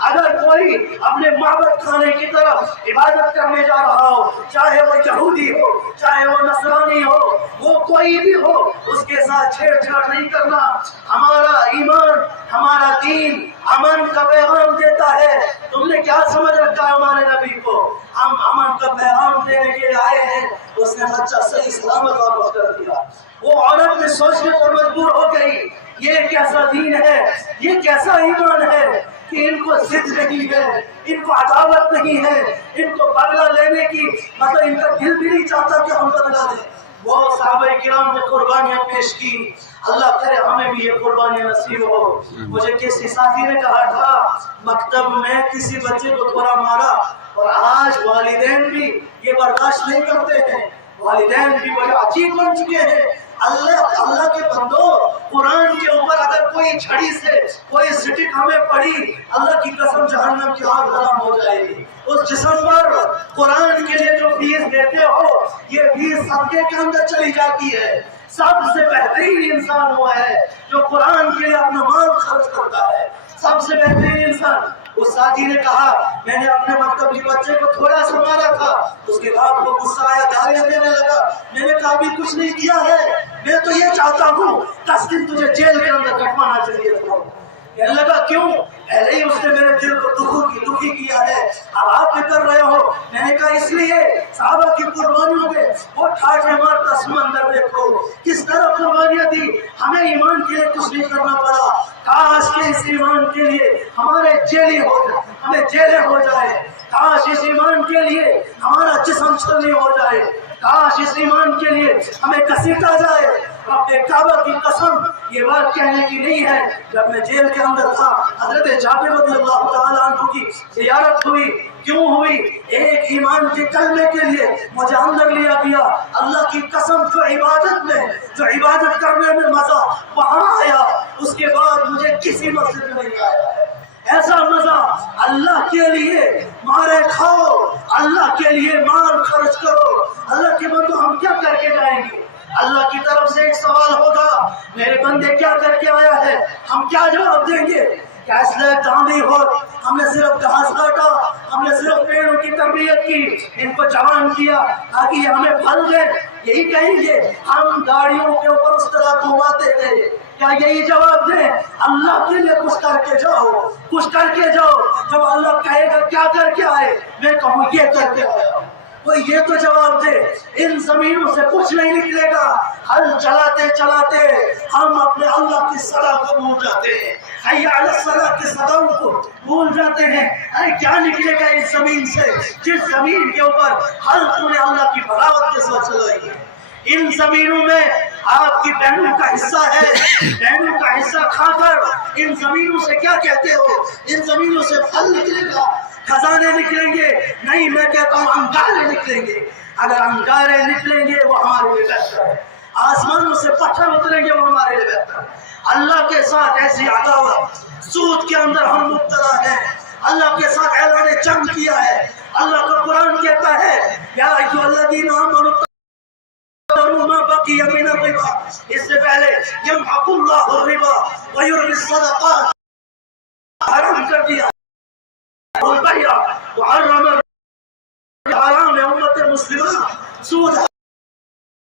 اگر کوئی اپنے معبد خانے کی طرف عبادت کرنے جا رہا ہو، چاہے وہ یہودی ہو چاہے وہ نصرانی ہو، وہ کوئی بھی ہو، اس کے ساتھ چھیڑ چھاڑ نہیں کرنا۔ ہمارا ایمان، ہمارا دین امن کا پیغام دیتا ہے، تم نے کیا سمجھ رکھا ہے ہمارے نبی کو؟ ہم امن کا پیغام دینے کے لیے آئے ہیں۔ اس نے بچہ صحیح سلامت واپس کر دیا۔ وہ عورت میں سوچنے پر مجبور ہو گئی، یہ کیسا دین ہے، یہ کیسا ایمان ہے کہ ان کو ضد نہیں ہے، ان کو عداوت نہیں ہے، ان کو بدلہ لینے کی مطلب ان کا دل بھی نہیں چاہتا کہ ہم بدلہ لیں۔ وہ صحابہ کرام نے قربانیاں پیش کی، اللہ کرے ہمیں بھی یہ قربانیاں نصیب ہو۔ مجھے کسی ساتھی نے کہا تھا مکتب میں کسی بچے کو تھوڑا مارا، اور آج والدین بھی یہ برداشت نہیں کرتے ہیں، والدین بھی بڑے عجیب بن چکے ہیں۔ اللہ کے بندو، قرآن کے اوپر اگر کوئی چھڑی سے کوئی سٹک ہمیں پڑی، اللہ کی قسم جہنم کی آگ حرام ہو جائے گی۔ اس جسم پر قرآن کے لیے جو فیس دیتے ہو، یہ فیس صدقے کے اندر چلی جاتی ہے۔ سب سے بہترین انسان وہ ہے جو قرآن کے لیے اپنا مال خرچ کرتا ہے، سب سے بہترین انسان۔ اس ساتھی نے کہا میں نے اپنے مکتب کے بچے کو تھوڑا سا مارا تھا، اس کے بعد وہ غصہ آیا، گالیاں دینے لگا۔ میں نے کہا ابھی کچھ نہیں کیا ہے، میں تو یہ چاہتا ہوں 10 دن تجھے جیل کے اندر کٹوانا چاہیے تھا۔ کہنے لگا کیوں؟ پہلے ہی اس نے میرے دل کو دکھی کیا ہے، اب آپ بھی کر رہے ہو۔ میں نے کہا اس لیے صحابہ کی قربانیوں کے وہ ٹھاٹھے مارتا سمندر دیکھو، کس طرح قربانیاں دی۔ ہمیں ایمان کے لیے کچھ نہیں کرنا پڑا. کاش کہ اس ایمان کے لیے ہمارے ہمیں جیلیں ہو جائے. کاش اس ایمان کے لیے ہمارا جسم چھلنی ہو جائے. کاش اس ایمان کے لیے ہمیں گھسیٹا جائے. رب کعبہ کی قسم یہ بات کہنے کی نہیں ہے. جب میں جیل کے اندر تھا حضرت جابر رضی اللہ تعالیٰ عنہ کی زیارت ہوئی. کیوں ہوئی؟ ایک ایمان کے کلمے کے لیے مجھے اندر لیا گیا. اللہ کی قسم جو عبادت کرنے میں مزہ وہاں آیا اس کے بعد مجھے کسی مسجد میں نہیں آیا. ایسا مزہ اللہ کے لیے مارے کھاؤ, اللہ کے لیے مال خرچ کرو. اللہ کے بندو ہم کیا کر کے جائیں گے؟ اللہ کی طرف سے ایک سوال ہوگا, میرے بندے کیا کر کے آیا ہے؟ ہم کیا جواب دیں گے؟ کیا اس لیے چاندی ہو ہم نے صرف گھاس کاٹا, ہم نے صرف پیڑوں کی تربیت کی, ان کو جوان کیا تاکہ یہ ہمیں پھل دے؟ یہی کہیں گے ہم گاڑیوں کے اوپر اس طرح گھماتے تھے. کیا یہی جواب دیں؟ اللہ کے لیے کچھ کر کے جاؤ, کچھ کر کے جاؤ. جب اللہ کہے گا کیا کر کے آئے, میں کہوں یہ کر کے آیا. وہ یہ تو جواب دے. ان زمینوں سے کچھ نہیں نکلے گا. ہل چلاتے چلاتے ہم اپنے اللہ کی صلاح کو بھول جاتے ہیں, حی علی الصلاح کی صداؤں کو بھول جاتے ہیں. ارے کیا نکلے گا اس زمین سے جس زمین کے اوپر ہل تم نے اللہ کی بغاوت کے ساتھ چلائی ہے؟ ان زمینوں میں آپ کی بہنوں کا حصہ ہے. بہنوں کا حصہ کھا کر ان زمینوں سے کیا کہتے ہو؟ ان زمینوں سے پھل نکلے گا, خزانے نکلیں گے؟ نہیں, میں کہتا ہوں انگارے نکلیں گے. اگر انگارے نکلیں گے وہ ہمارے لیے بہتر ہے. آسمانوں سے پتھر اتریں گے وہ ہمارے لیے بہتر ہے. اللہ کے ساتھ ایسی عداوت, سود کے اندر ہم مبتلا ہیں. اللہ کے ساتھ اعلان جنگ کیا ہے. اللہ کا قرآن کہتا ہے یا ایھا الذین آمنوا ما بقي من الربا, اس سے پہلے یمحق اللہ الربا ویربی الصدقات, حرام کر دیا. البیع وحرم حرام ہے امت مسلمہ. سود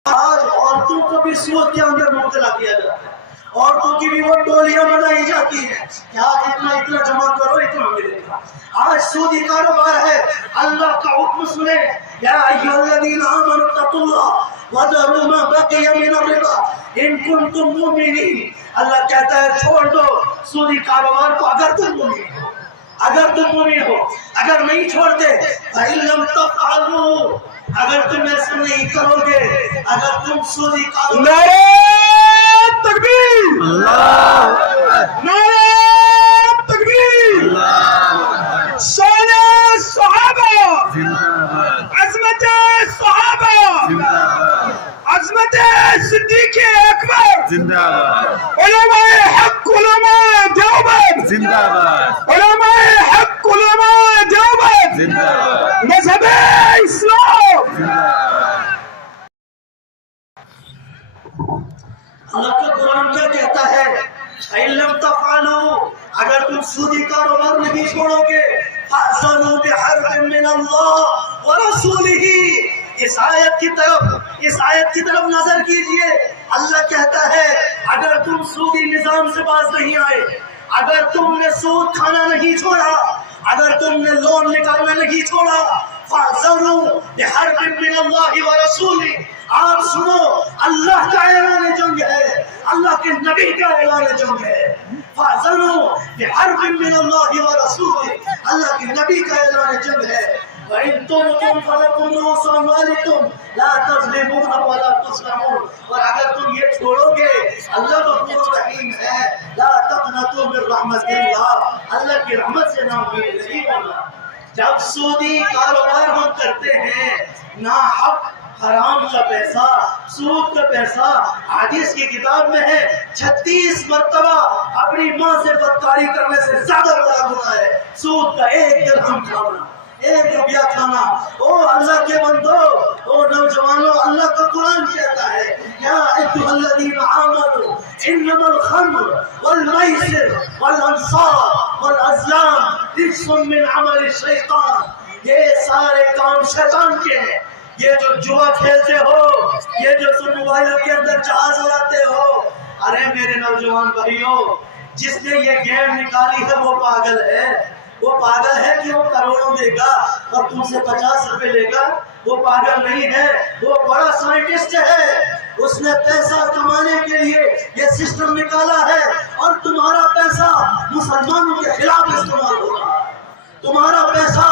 آج عورتوں کو بھی سود کے اندر مبتلا کیا جاتا ہے. عورتوں کی بھی وہ ٹولیاں بنائی جاتی ہیں, کیا اتنا جمع کرو اتنا ملے گا. آج سودی کاروبار ہے. اللہ کا حکم سنے, یا ایھا الذین آمنوا اتقوا اللہ وذروا ما بقي من الربا ان کنتم مؤمنین. اللہ کہتا ہے چھوڑ دو سودی کاروبار کو اگر تم مومن ہو. اگر تم مومن ہو, اگر نہیں چھوڑتے فإن لم تفعلوا, اگر تم ایسا نہیں کرو گے, اگر تم سودی کاروبار. نعرہ تکبیر, اللہ نعرہ تکبیر, شان صحابہ, عظمت صحابہ, عظمت صدیق اکبر, زندہ باد, علماء حق, علماء دیوبند, زندہ باد, علماء حق, علماء دیوبند, زندہ باد, مذہب اسلام. اللہ کا قرآن کیا کہتا ہے؟ فإن لم تفعلوا, اگر تم سودی کاروبار نہیں چھوڑو گے, فأذنوا بحرب من اللہ ورسولہ. اس آیت کی طرف نظر کیجئے. اللہ کہتا ہے اگر تم سودی نظام سے باز نہیں آئے, اگر تم نے سود کھانا نہیں چھوڑا, اگر تم نے لون نکالنا نہیں چھوڑا, فأذنوا بحرب من اللہ ورسولہ. آپ سنو, اللہ کا اعلان جنگ ہے, اللہ کے نبی کا اعلان جنگ ہے. فأذنوا بحرب من اللہ ورسولہ, اللہ کے نبی کا اعلان جنگ ہے. وَإِن تُبْتُمْ فَلَكُمْ رُءُوسُ أَمْوَالِكُمْ لَا تَظْلِمُونَ وَلَا تُظْلَمُونَ. اور اگر تم یہ چھوڑو گے, اللہ غفور رحیم ہے, لا تقنطوا من رحمت اللہ, اللہ کی رحمت سے نا امید نہیں ہونا. جب سودی کاروبار ہم کرتے ہیں, ناحق حرام کا پیسہ, سود کا پیسہ, حدیث کی کتاب میں ہے 36 مرتبہ اپنی ماں سے بدکاری کرنے سے زیادہ بڑا گناہ ہے سود کا 1 درہم کھانا, 1 روپیہ کھانا. او اللہ کے بندو, او نوجوانوں, اللہ کا قرآن کہتا ہے یا ایھا الذین آمنوا انما الخمر والمیسر والانصاب والازلام رجس من عمل الشیطان. یہ سارے کام شیطان کے ہیں. یہ جو جوا کھیلتے ہو, یہ جو تم موبائلوں کے اندر جہاز اڑاتے ہو, ارے میرے نوجوان بھائیوں, جس نے یہ گیم نکالی ہے وہ پاگل ہے, وہ پاگل ہے کہ وہ کروڑوں دے گا اور تم سے 50 روپے لے گا؟ وہ پاگل نہیں ہے، وہ بڑا سائنٹسٹ ہے، اس نے پیسہ کمانے کے لیے یہ سسٹم نکالا ہے، اور تمہارا پیسہ مسلمانوں کے خلاف استعمال ہو رہا ہے، تمہارا پیسہ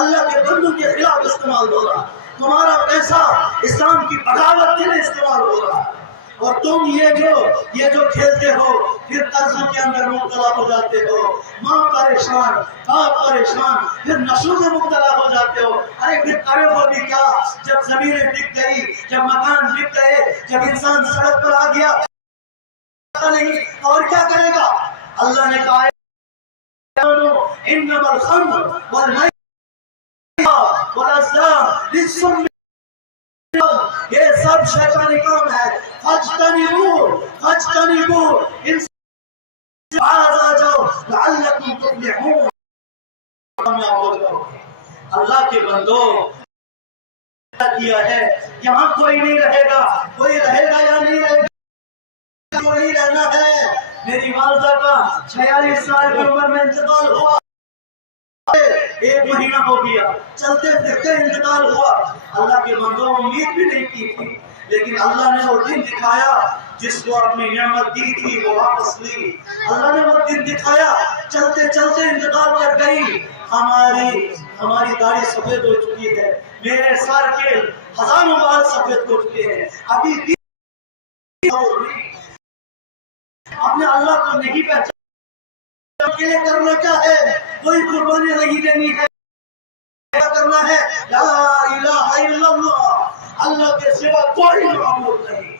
اللہ کے بندوں کے خلاف استعمال ہو رہا ہے، تمہارا پیسہ اسلام کی بغاوت کے لیے استعمال ہو رہا ہے، اور تم یہ جو کھیلتے ہو پھر قرضوں کے اندر مبتلا ہو جاتے ہو، ماں پریشان، باپ پریشان، پھر نشوں میں مبتلا ہو جاتے ہو۔ ارے پھر کرے ہو بھی کیا؟ جب زمینیں بک گئی، جب مکان بک گئے، جب انسان سڑک پر آ گیا نہیں اور کیا کرے گا؟ اللہ نے کہا انما الخمر والمیسر والازلام رجس من یہ سب شیطانی کام ہے، فاجتنبوہ ان سے باز آ جاؤ لعلکم تفلحون۔ اللہ کے بندو کیا ہے، یہاں کوئی نہیں رہے گا، کوئی رہے گا یا نہیں رہے گا؟ کوئی رہنا ہے۔ میری والدہ کا 46 سال کی عمر میں انتقال ہوا، 1 مہینہ ہو گیا، چلتے پھرتے انتقال ہوا۔ اللہ کے بندوں امید بھی نہیں کی تھی، لیکن اللہ نے وہ دن دکھایا جس کو اپنی نعمت دی تھی وہ واپس لی۔ اللہ نے وہ دن دکھایا، چلتے چلتے انتقال کر گئی۔ ہماری داڑھی سفید ہو چکی ہے، میرے سر کے ہزاروں بال سفید ہو چکے ہیں، ابھی بھی آپ نے اللہ کو نہیں پہچانا۔ کے لیے کرنا کیا ہے؟ کوئی قربانی نہیں دینی ہے، کیا کرنا ہے؟ لا الہ الا اللہ، اللہ کے سوا کوئی معبود نہیں۔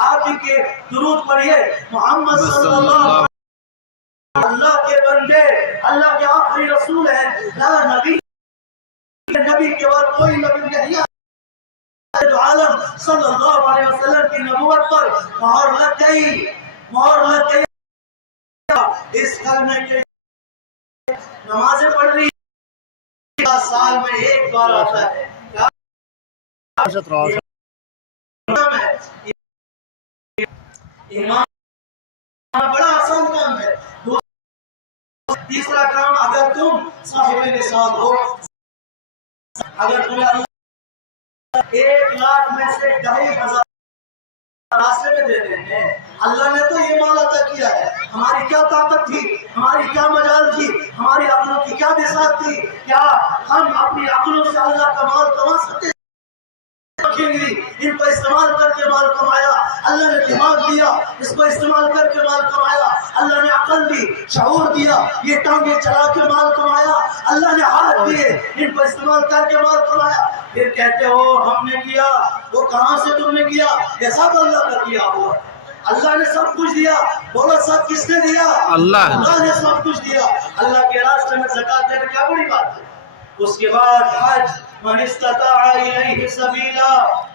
آپ ہی کے درود پڑھیے، محمد صلی اللہ علیہ وسلم اللہ کے بندے، اللہ کے آخری رسول ہیں، لا نبی کے بعد کوئی نبی نہیں ہے۔ عالم صلی اللہ علیہ وسلم کی نبوت پر مہر لگ گئی، مہر لگ گئی۔ اس گھر میں نمازیں پڑھ رہی سال میں 1 بار آتا ہے، ایمان بڑا آسان کام ہے۔ تیسرا کام، اگر تم صاحب نصاب ہو، اگر تمہیں اللہ 1 لاکھ میں سے 2,500 راستے میں دینے ہیں، اللہ نے تو یہ مال عطا کیا ہے۔ ہماری کیا طاقت تھی، ہماری کیا مجال تھی، ہماری عقلوں کی کیا بساط تھی؟ کیا ہم اپنی عقلوں سے اللہ کا مال کما سکتے ہیں؟ ان کو استعمال کر کے مال کمایا، اللہ نے دماغ دیا، اس کو استعمال کر کے مال کمایا، اللہ نے عقل دی، شعور دیا، یہ ٹانگیں چلا کے مال کمایا، اللہ نے ہاتھ دیے، ان کو استعمال کر کے مال کمایا۔ پھر کہتے ہو ہم نے کیا، وہ کہاں سے تم نے کیا؟ یہ سب اللہ کا کیا ہوا۔ اللہ نے سب کچھ دیا، بولو سب کس نے دیا؟ اللہ نے سب کچھ دیا۔ اللہ کے راستے میں زکات دینا کیا بڑی بات ہے؟ اس کے بعد حج، من استطاع الیہ سبیلا،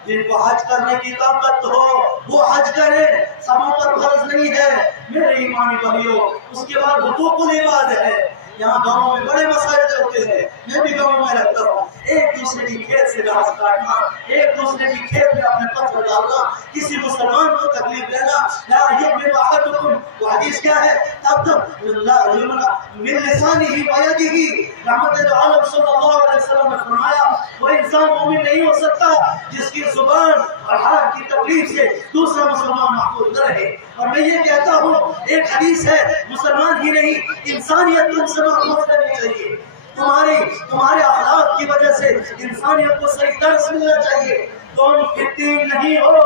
جن کو حج کرنے کی طاقت ہو وہ حج کرے، سبوں پر فرض نہیں ہے میرے ایمانی بھائیوں۔ اس کے بعد حقوق العباد ہے۔ یہاں گاؤں میں بڑے مسائل چلتے ہیں، میں بھی گاؤں میں رہتا ہوں، ایک دوسرے کی کھیت سے گھاس کاٹنا، ایک دوسرے کی کھیت میں اپنے پتھر ڈالنا، کسی مسلمان کو تکلیف دینا، لا یؤمن احدکم، وہ حدیث کیا ہے؟ تب تک من لسانہ ویدہ، رحمت عالم صلی اللہ علیہ وسلم نے فرمایا وہ انسان مومن نہیں ہو سکتا جس کی زبان اور ہاتھ کی تکلیف سے دوسرا مسلمان محفوظ نہ رہے۔ اور میں یہ کہتا ہوں، ایک حدیث ہے، مسلمان ہی نہیں انسانیت تم سے محفوظ رہنی چاہیے۔ تمہارے اخلاق کی وجہ سے انسانیت کو صحیح درس ملنا چاہیے۔ تم فتین نہیں ہو،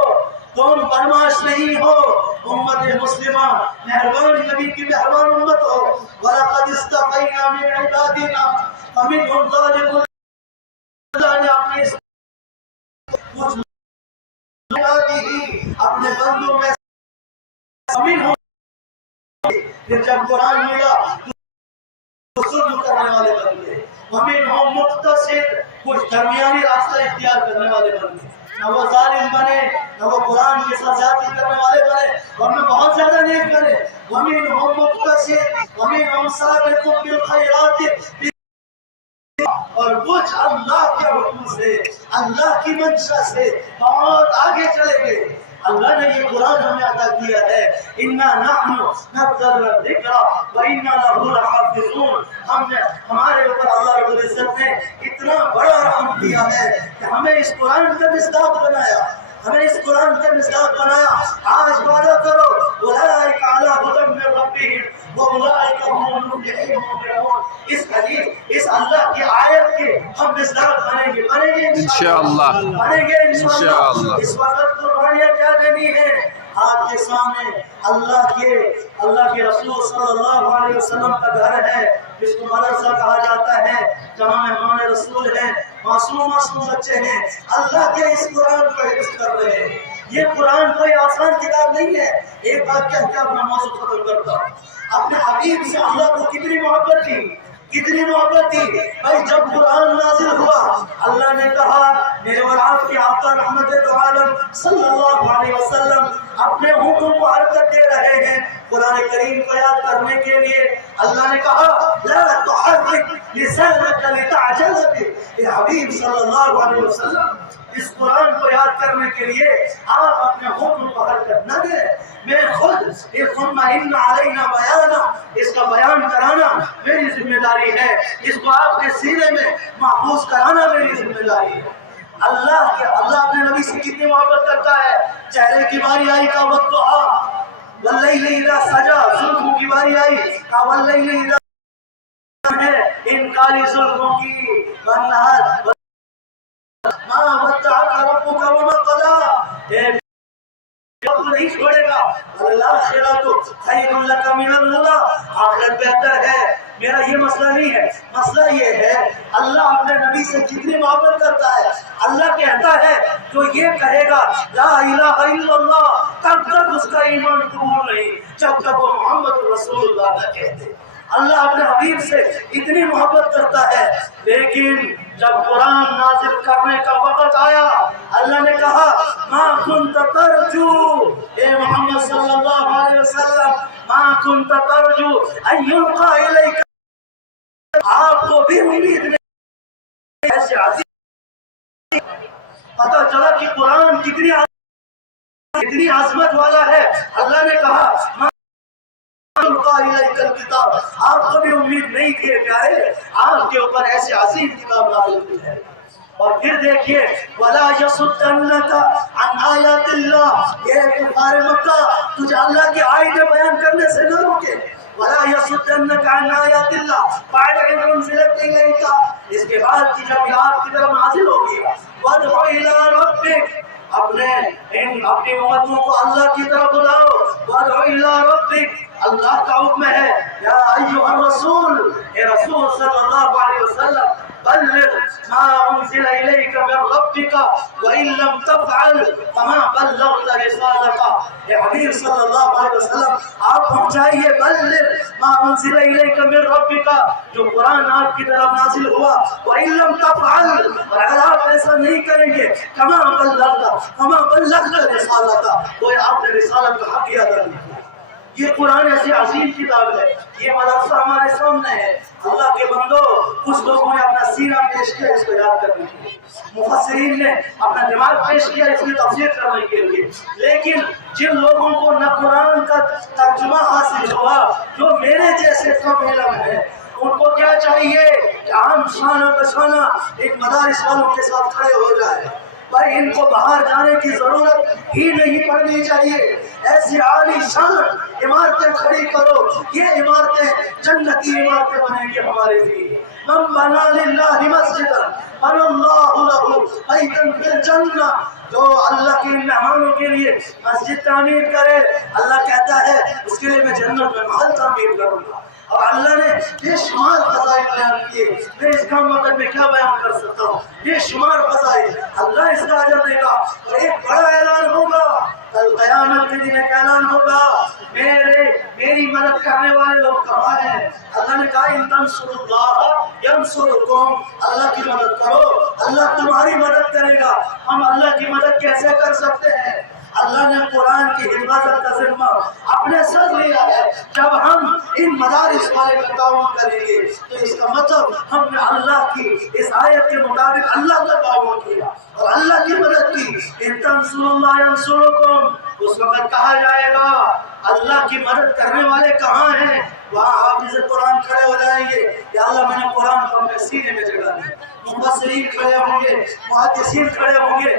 تم بدماش نہیں ہو، امت مسلمہ مہربان نبی کی مہربان امت ہو۔ وَلَقَدِ اسْتَفَيْنَا مِنْ عِبَادِنَا فَمِنْهُمْ ظَالِمٌ، اللہ نے اپنے بندوں میں پھر جب قرآن ملا تو ظلم کرنے والے بندے، وَمِنْهُمْ مُقْتَصِدٌ، کچھ درمیانی راستہ اختیار کرنے والے بندے، نہ وہ ظالم بنے نہ وہ قرآن کے ساتھ زیادتی کرنے والے بنے اور نہ بہت زیادہ نیک بنے۔ وَمِنْهُمْ مُقْتَصِدٌ وَمِنْهُمْ سَابِقٌ بِالْخَيْرَاتِ، اور کچھ اللہ کے حکم سے، اللہ کی منشا سے بہت آگے چلے گئے۔ اللہ نے یہ قرآن ہمیں عطا کیا ہے، اِنَّا نَحْنُ نَزَّلْنَا الذِّكْرَ وَإِنَّا لَهُ لَحَافِظُونَ۔ ہم نے ہمارے اوپر اللہ رب العزت نے اتنا بڑا رحم کیا ہے کہ ہمیں اس قرآن کا مصداق بنایا، ہمیں اس قرآن کا مصداق بنایا۔ آج وعدہ کرو اولئک علی ھدی من ربہم واولئک ھم المفلحون۔ اس حدیث، اس اللہ کی آیت کے ہم مصداق بنیں گے انشاءاللہ، بنیں گے انشاءاللہ۔ اس وقت قربانیاں کیا دینی ہے آپ کے سامنے؟ اللہ کے رسول صلی اللہ علیہ وسلم کا گھر ہے، جس کو مدرسہ کہا جاتا ہے، جہاں مہمان رسول ہیں، معصوم بچے ہیں، اللہ کے اس قرآن کو حفظ کر رہے ہیں۔ یہ قرآن کوئی آسان کتاب نہیں ہے۔ ایک بات کہہ کے اپنا موضوع ختم کرتا ہوں۔ اپنے حبیب سے اللہ کو کتنی محبت تھی، کتنی محبت تھی بھائی۔ جب قرآن نازل ہوا، اللہ نے کہا میرے اور آپ کے آقا رحمت دو عالم صلی اللہ علیہ وسلم اپنے ہونٹوں کو حرکت دے رہے ہیں قرآن کریم کو یاد کرنے کے لیے۔ اللہ نے کہا لا تحرک لسانک لتعجل بہ، اے حبیب صلی اللہ علیہ وسلم اس قرآن کو یاد کرنے کے لیے آپ اپنے ہونٹوں کو حرکت نہ دیں، میں خود ثم ان علینا بیانا، اس کا بیان کرانا میری ذمہ داری ہے، اس کو آپ کے سینے میں محفوظ کرانا میری ذمہ داری ہے۔ اللہ اپنے نبی سے کتنی محبت کرتا ہے۔ چہرے کی باری آئی کا وقت آ، واللیل اذا سجا، زلفوں کی باری آئی کا واللیل اذا ہے، ان کالی زلفوں کی والنہار ما ودعک ربک وما قلی، نہیں چھوڑے گا۔ والآخرۃ خیر لک من الاولی، آخرت بہتر ہے۔ میرا یہ مسئلہ نہیں ہے، مسئلہ یہ ہے اللہ اپنے نبی سے کتنی محبت کرتا ہے۔ اللہ کہتا ہے جو یہ کہے گا لا الہ الا اللہ، تب تک اس کا ایمان قبول نہیں جب تک وہ محمد رسول اللہ نہ کہتے۔ اللہ اپنے حبیب سے اتنی محبت کرتا ہے، لیکن جب قرآن نازل کرنے کا وقت آیا، اللہ نے کہا ما کنت ترجو، اے محمد صلی اللہ علیہ وسلم ما کنت ترجو ان یلقى الیک، آپ کو بھی امید نہیں ایسے عظیم۔ پتہ چلا کہ قرآن کتنی عظمت والا ہے۔ اللہ نے کہا کتاب، آپ کو بھی امید نہیں تھی پیارے آپ کے اوپر ایسے عظیم کتاب نازل ہوئی ہے۔ اور پھر دیکھیے وَلَا يَصُدَّنَّكَ عَنْ آيَاتِ اللَّهِ، یہ کفار مکہ تجھے اللہ کی آیتیں بیان کرنے سے نہ روکے۔ وَلَا يَصُدَّنَّكَ عَنْ آيَاتِ اللَّهِ بَعْدَ إِذْ أُنْزِلَتْ إِلَيْكَ، اس کے بعد کی جب یہ آپ کی طرف نازل ہوگی وَادْعُ إِلَىٰ رَبِّكَ، اپنی امتوں کو اللہ کی طرف بلاؤ۔ وَادْعُ إِلَىٰ رَبِّكَ، اللہ کا حکم ہے یا ایھا الرسول، اے رسول صلی اللہ علیہ وسلم بلغ ما انزل الیک من ربک وان لم تفعل فما بلغت رسالته، اے حبیب صلی اللہ علیہ وسلم آپ پہنچائیے بلغ ما انزل الیک من ربک، جو قرآن آپ کی طرف نازل ہوا، وان لم تفعل، اور اگر آپ ایسا نہیں کریں گے فما بلغت رسالته، وہ آپ نے رسالت کا حق ادا نہیں کیا۔ یہ قرآن ایسی عظیم کتاب ہے، یہ مدرسہ ہمارے سامنے ہے۔ اللہ کے بندو، کچھ لوگوں نے اپنا سینہ پیش کیا اس کو یاد کرنے کے لیے، مفسرین نے اپنا دماغ پیش کیا اس کی تفسیر کرنے کے لیے، لیکن جن لوگوں کو نہ قرآن کا ترجمہ حاصل ہوا، جو میرے جیسے کم علم ہے، ان کو کیا چاہیے کہ ہم شانہ بشانہ ایک مدارس والوں کے ساتھ کھڑے ہو جائے۔ بھائی ان کو باہر جانے کی ضرورت ہی نہیں پڑنی چاہیے، ایسی عالی شان عمارتیں کھڑی کرو، یہ عمارتیں جنتی عمارتیں بنیں گی ہمارے لیے۔ من بنا للہ مسجدا بنى اللہ لہ بیتا فی الجنہ، جو اللہ کے مہمانوں کے لیے مسجد تعمیر کرے، اللہ کہتا ہے اس کے لیے میں جنت میں محل تعمیر کروں گا۔ اور اللہ نے بے شمار فضائل بیان کیے، میں اس کام وقت میں کیا بیان کر سکتا ہوں، بے شمار فضائل، اللہ اس کا اجر دے گا۔ اور ایک بڑا اعلان ہوگا کل قیامت کے دن، ایک اعلان ہوگا میری مدد کرنے والے لوگ کہاں ہیں؟ اللہ نے کہا ان تنصروا اللہ ینصرکم، اللہ کی مدد کرو اللہ تمہاری مدد کرے گا۔ ہم اللہ کی مدد کیسے کر سکتے ہیں؟ اللہ نے قرآن کی حفاظت کا ذمہ اپنے سر لیا ہے. جب ہم ان مدارس والے کا تعاون کریں گے تو اس کا مطلب ہم نے اللہ کی اس آیت کے مطابق اللہ کا تعاون کیا اور اللہ کی مدد کی. ان تنصروا اللہ ینصرکم. اس وقت کہا جائے گا اللہ کی مدد کرنے والے کہاں ہیں؟ وہاں حافظ قرآن کھڑے ہو جائیں گے یا اللہ میں نے قرآن کو اپنے سینے میں جگہ دی. مفسرین کھڑے ہوں گے, محدثین کھڑے ہوں گے.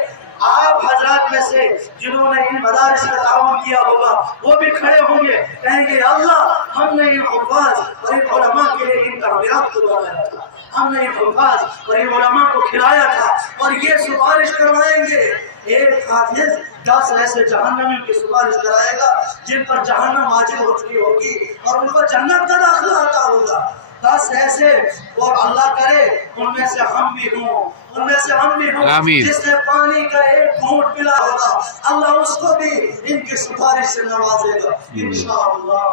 آپ حضرات میں سے جنہوں نے ان مدارس کا تعاون کیا ہوگا وہ بھی کھڑے ہوں گے, کہیں گے اللہ ہم نے ان حفاظ اور ان علماء کے لیے ان تعمیرات کو بنایا تھا, ہم نے ان حفاظ اور ان علماء کو کھلایا تھا, اور یہ سفارش کروائیں گے. ایک حافظ 10 ایسے جہنمی کی سفارش کرائے گا جن پر جہنم واجب ہو چکی ہوگی اور ان کو جنت کا داخلہ عطا ہوگا. 10 ایسے, اور اللہ کرے ان میں سے ہم بھی ہوں, ان میں سے ہم بھی ہوں جس نے پانی کا ایک گھونٹ پلا ہوگا, اللہ اس کو بھی ان کی سفارش سے نوازے گا انشاءاللہ.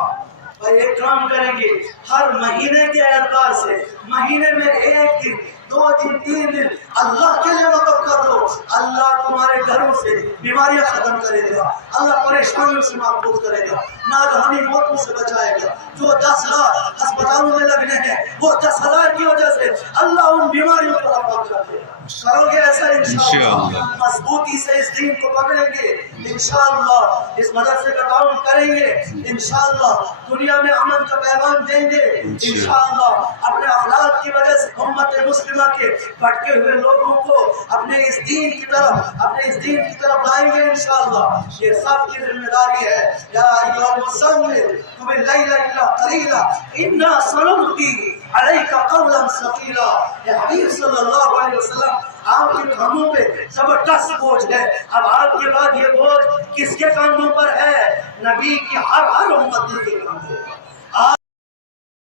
اور ایک کام کریں گے, ہر مہینے کے اعتبار سے مہینے میں 1 دن 2 دن 3 دن اللہ کے لیے وقف کر دو. اللہ تمہارے گھروں سے بیماریاں ختم کرے گا, اللہ پریشانیوں سے محفوظ کرے گا, ناگہانی موتوں سے بچائے گا. جو 10 لاکھ ہسپتالوں میں لگنے ہیں وہ 10,000 کی وجہ سے اللہ ان بیماریوں کو رفع کر دے گا. کرو گے ایسا انشاءاللہ؟ مضبوطی سے اس دین کو پکڑیں گے انشاءاللہ, اس مدرسے کا تعاون کریں گے انشاءاللہ, دنیا میں امن کا پیغام دیں گے انشاءاللہ. اپنے اخلاق کی وجہ سے امت مسلمہ کے بھٹکے ہوئے لوگوں کو اپنے اس دین کی طرف لائیں گے انشاءاللہ. یہ سب کی ذمہ داری ہے. یا ایھا المزمل قم اللیل الا قلیلا انا سنلقی علیک قولا ثقیلا. حبیب صلی اللہ علیہ وسلم آپ کے کانوں پہ زبردست بوجھ ہے. اب آپ کے بعد یہ بوجھ کس کے کانوں پر ہے؟ نبی کی ہر امتی کے کانوں پر. آپ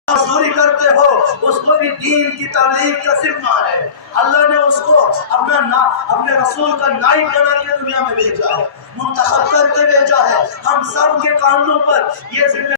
مزدوری کرتے ہو اس کو بھی دین کی تبلیغ کا ذمہ ہے. اللہ نے اس کو اپنے رسول کا نائب بنا کے دنیا میں بھیجا ہے, منتخب کر کے بھیجا ہے. ہم سب کے کانوں پر یہ ذمہ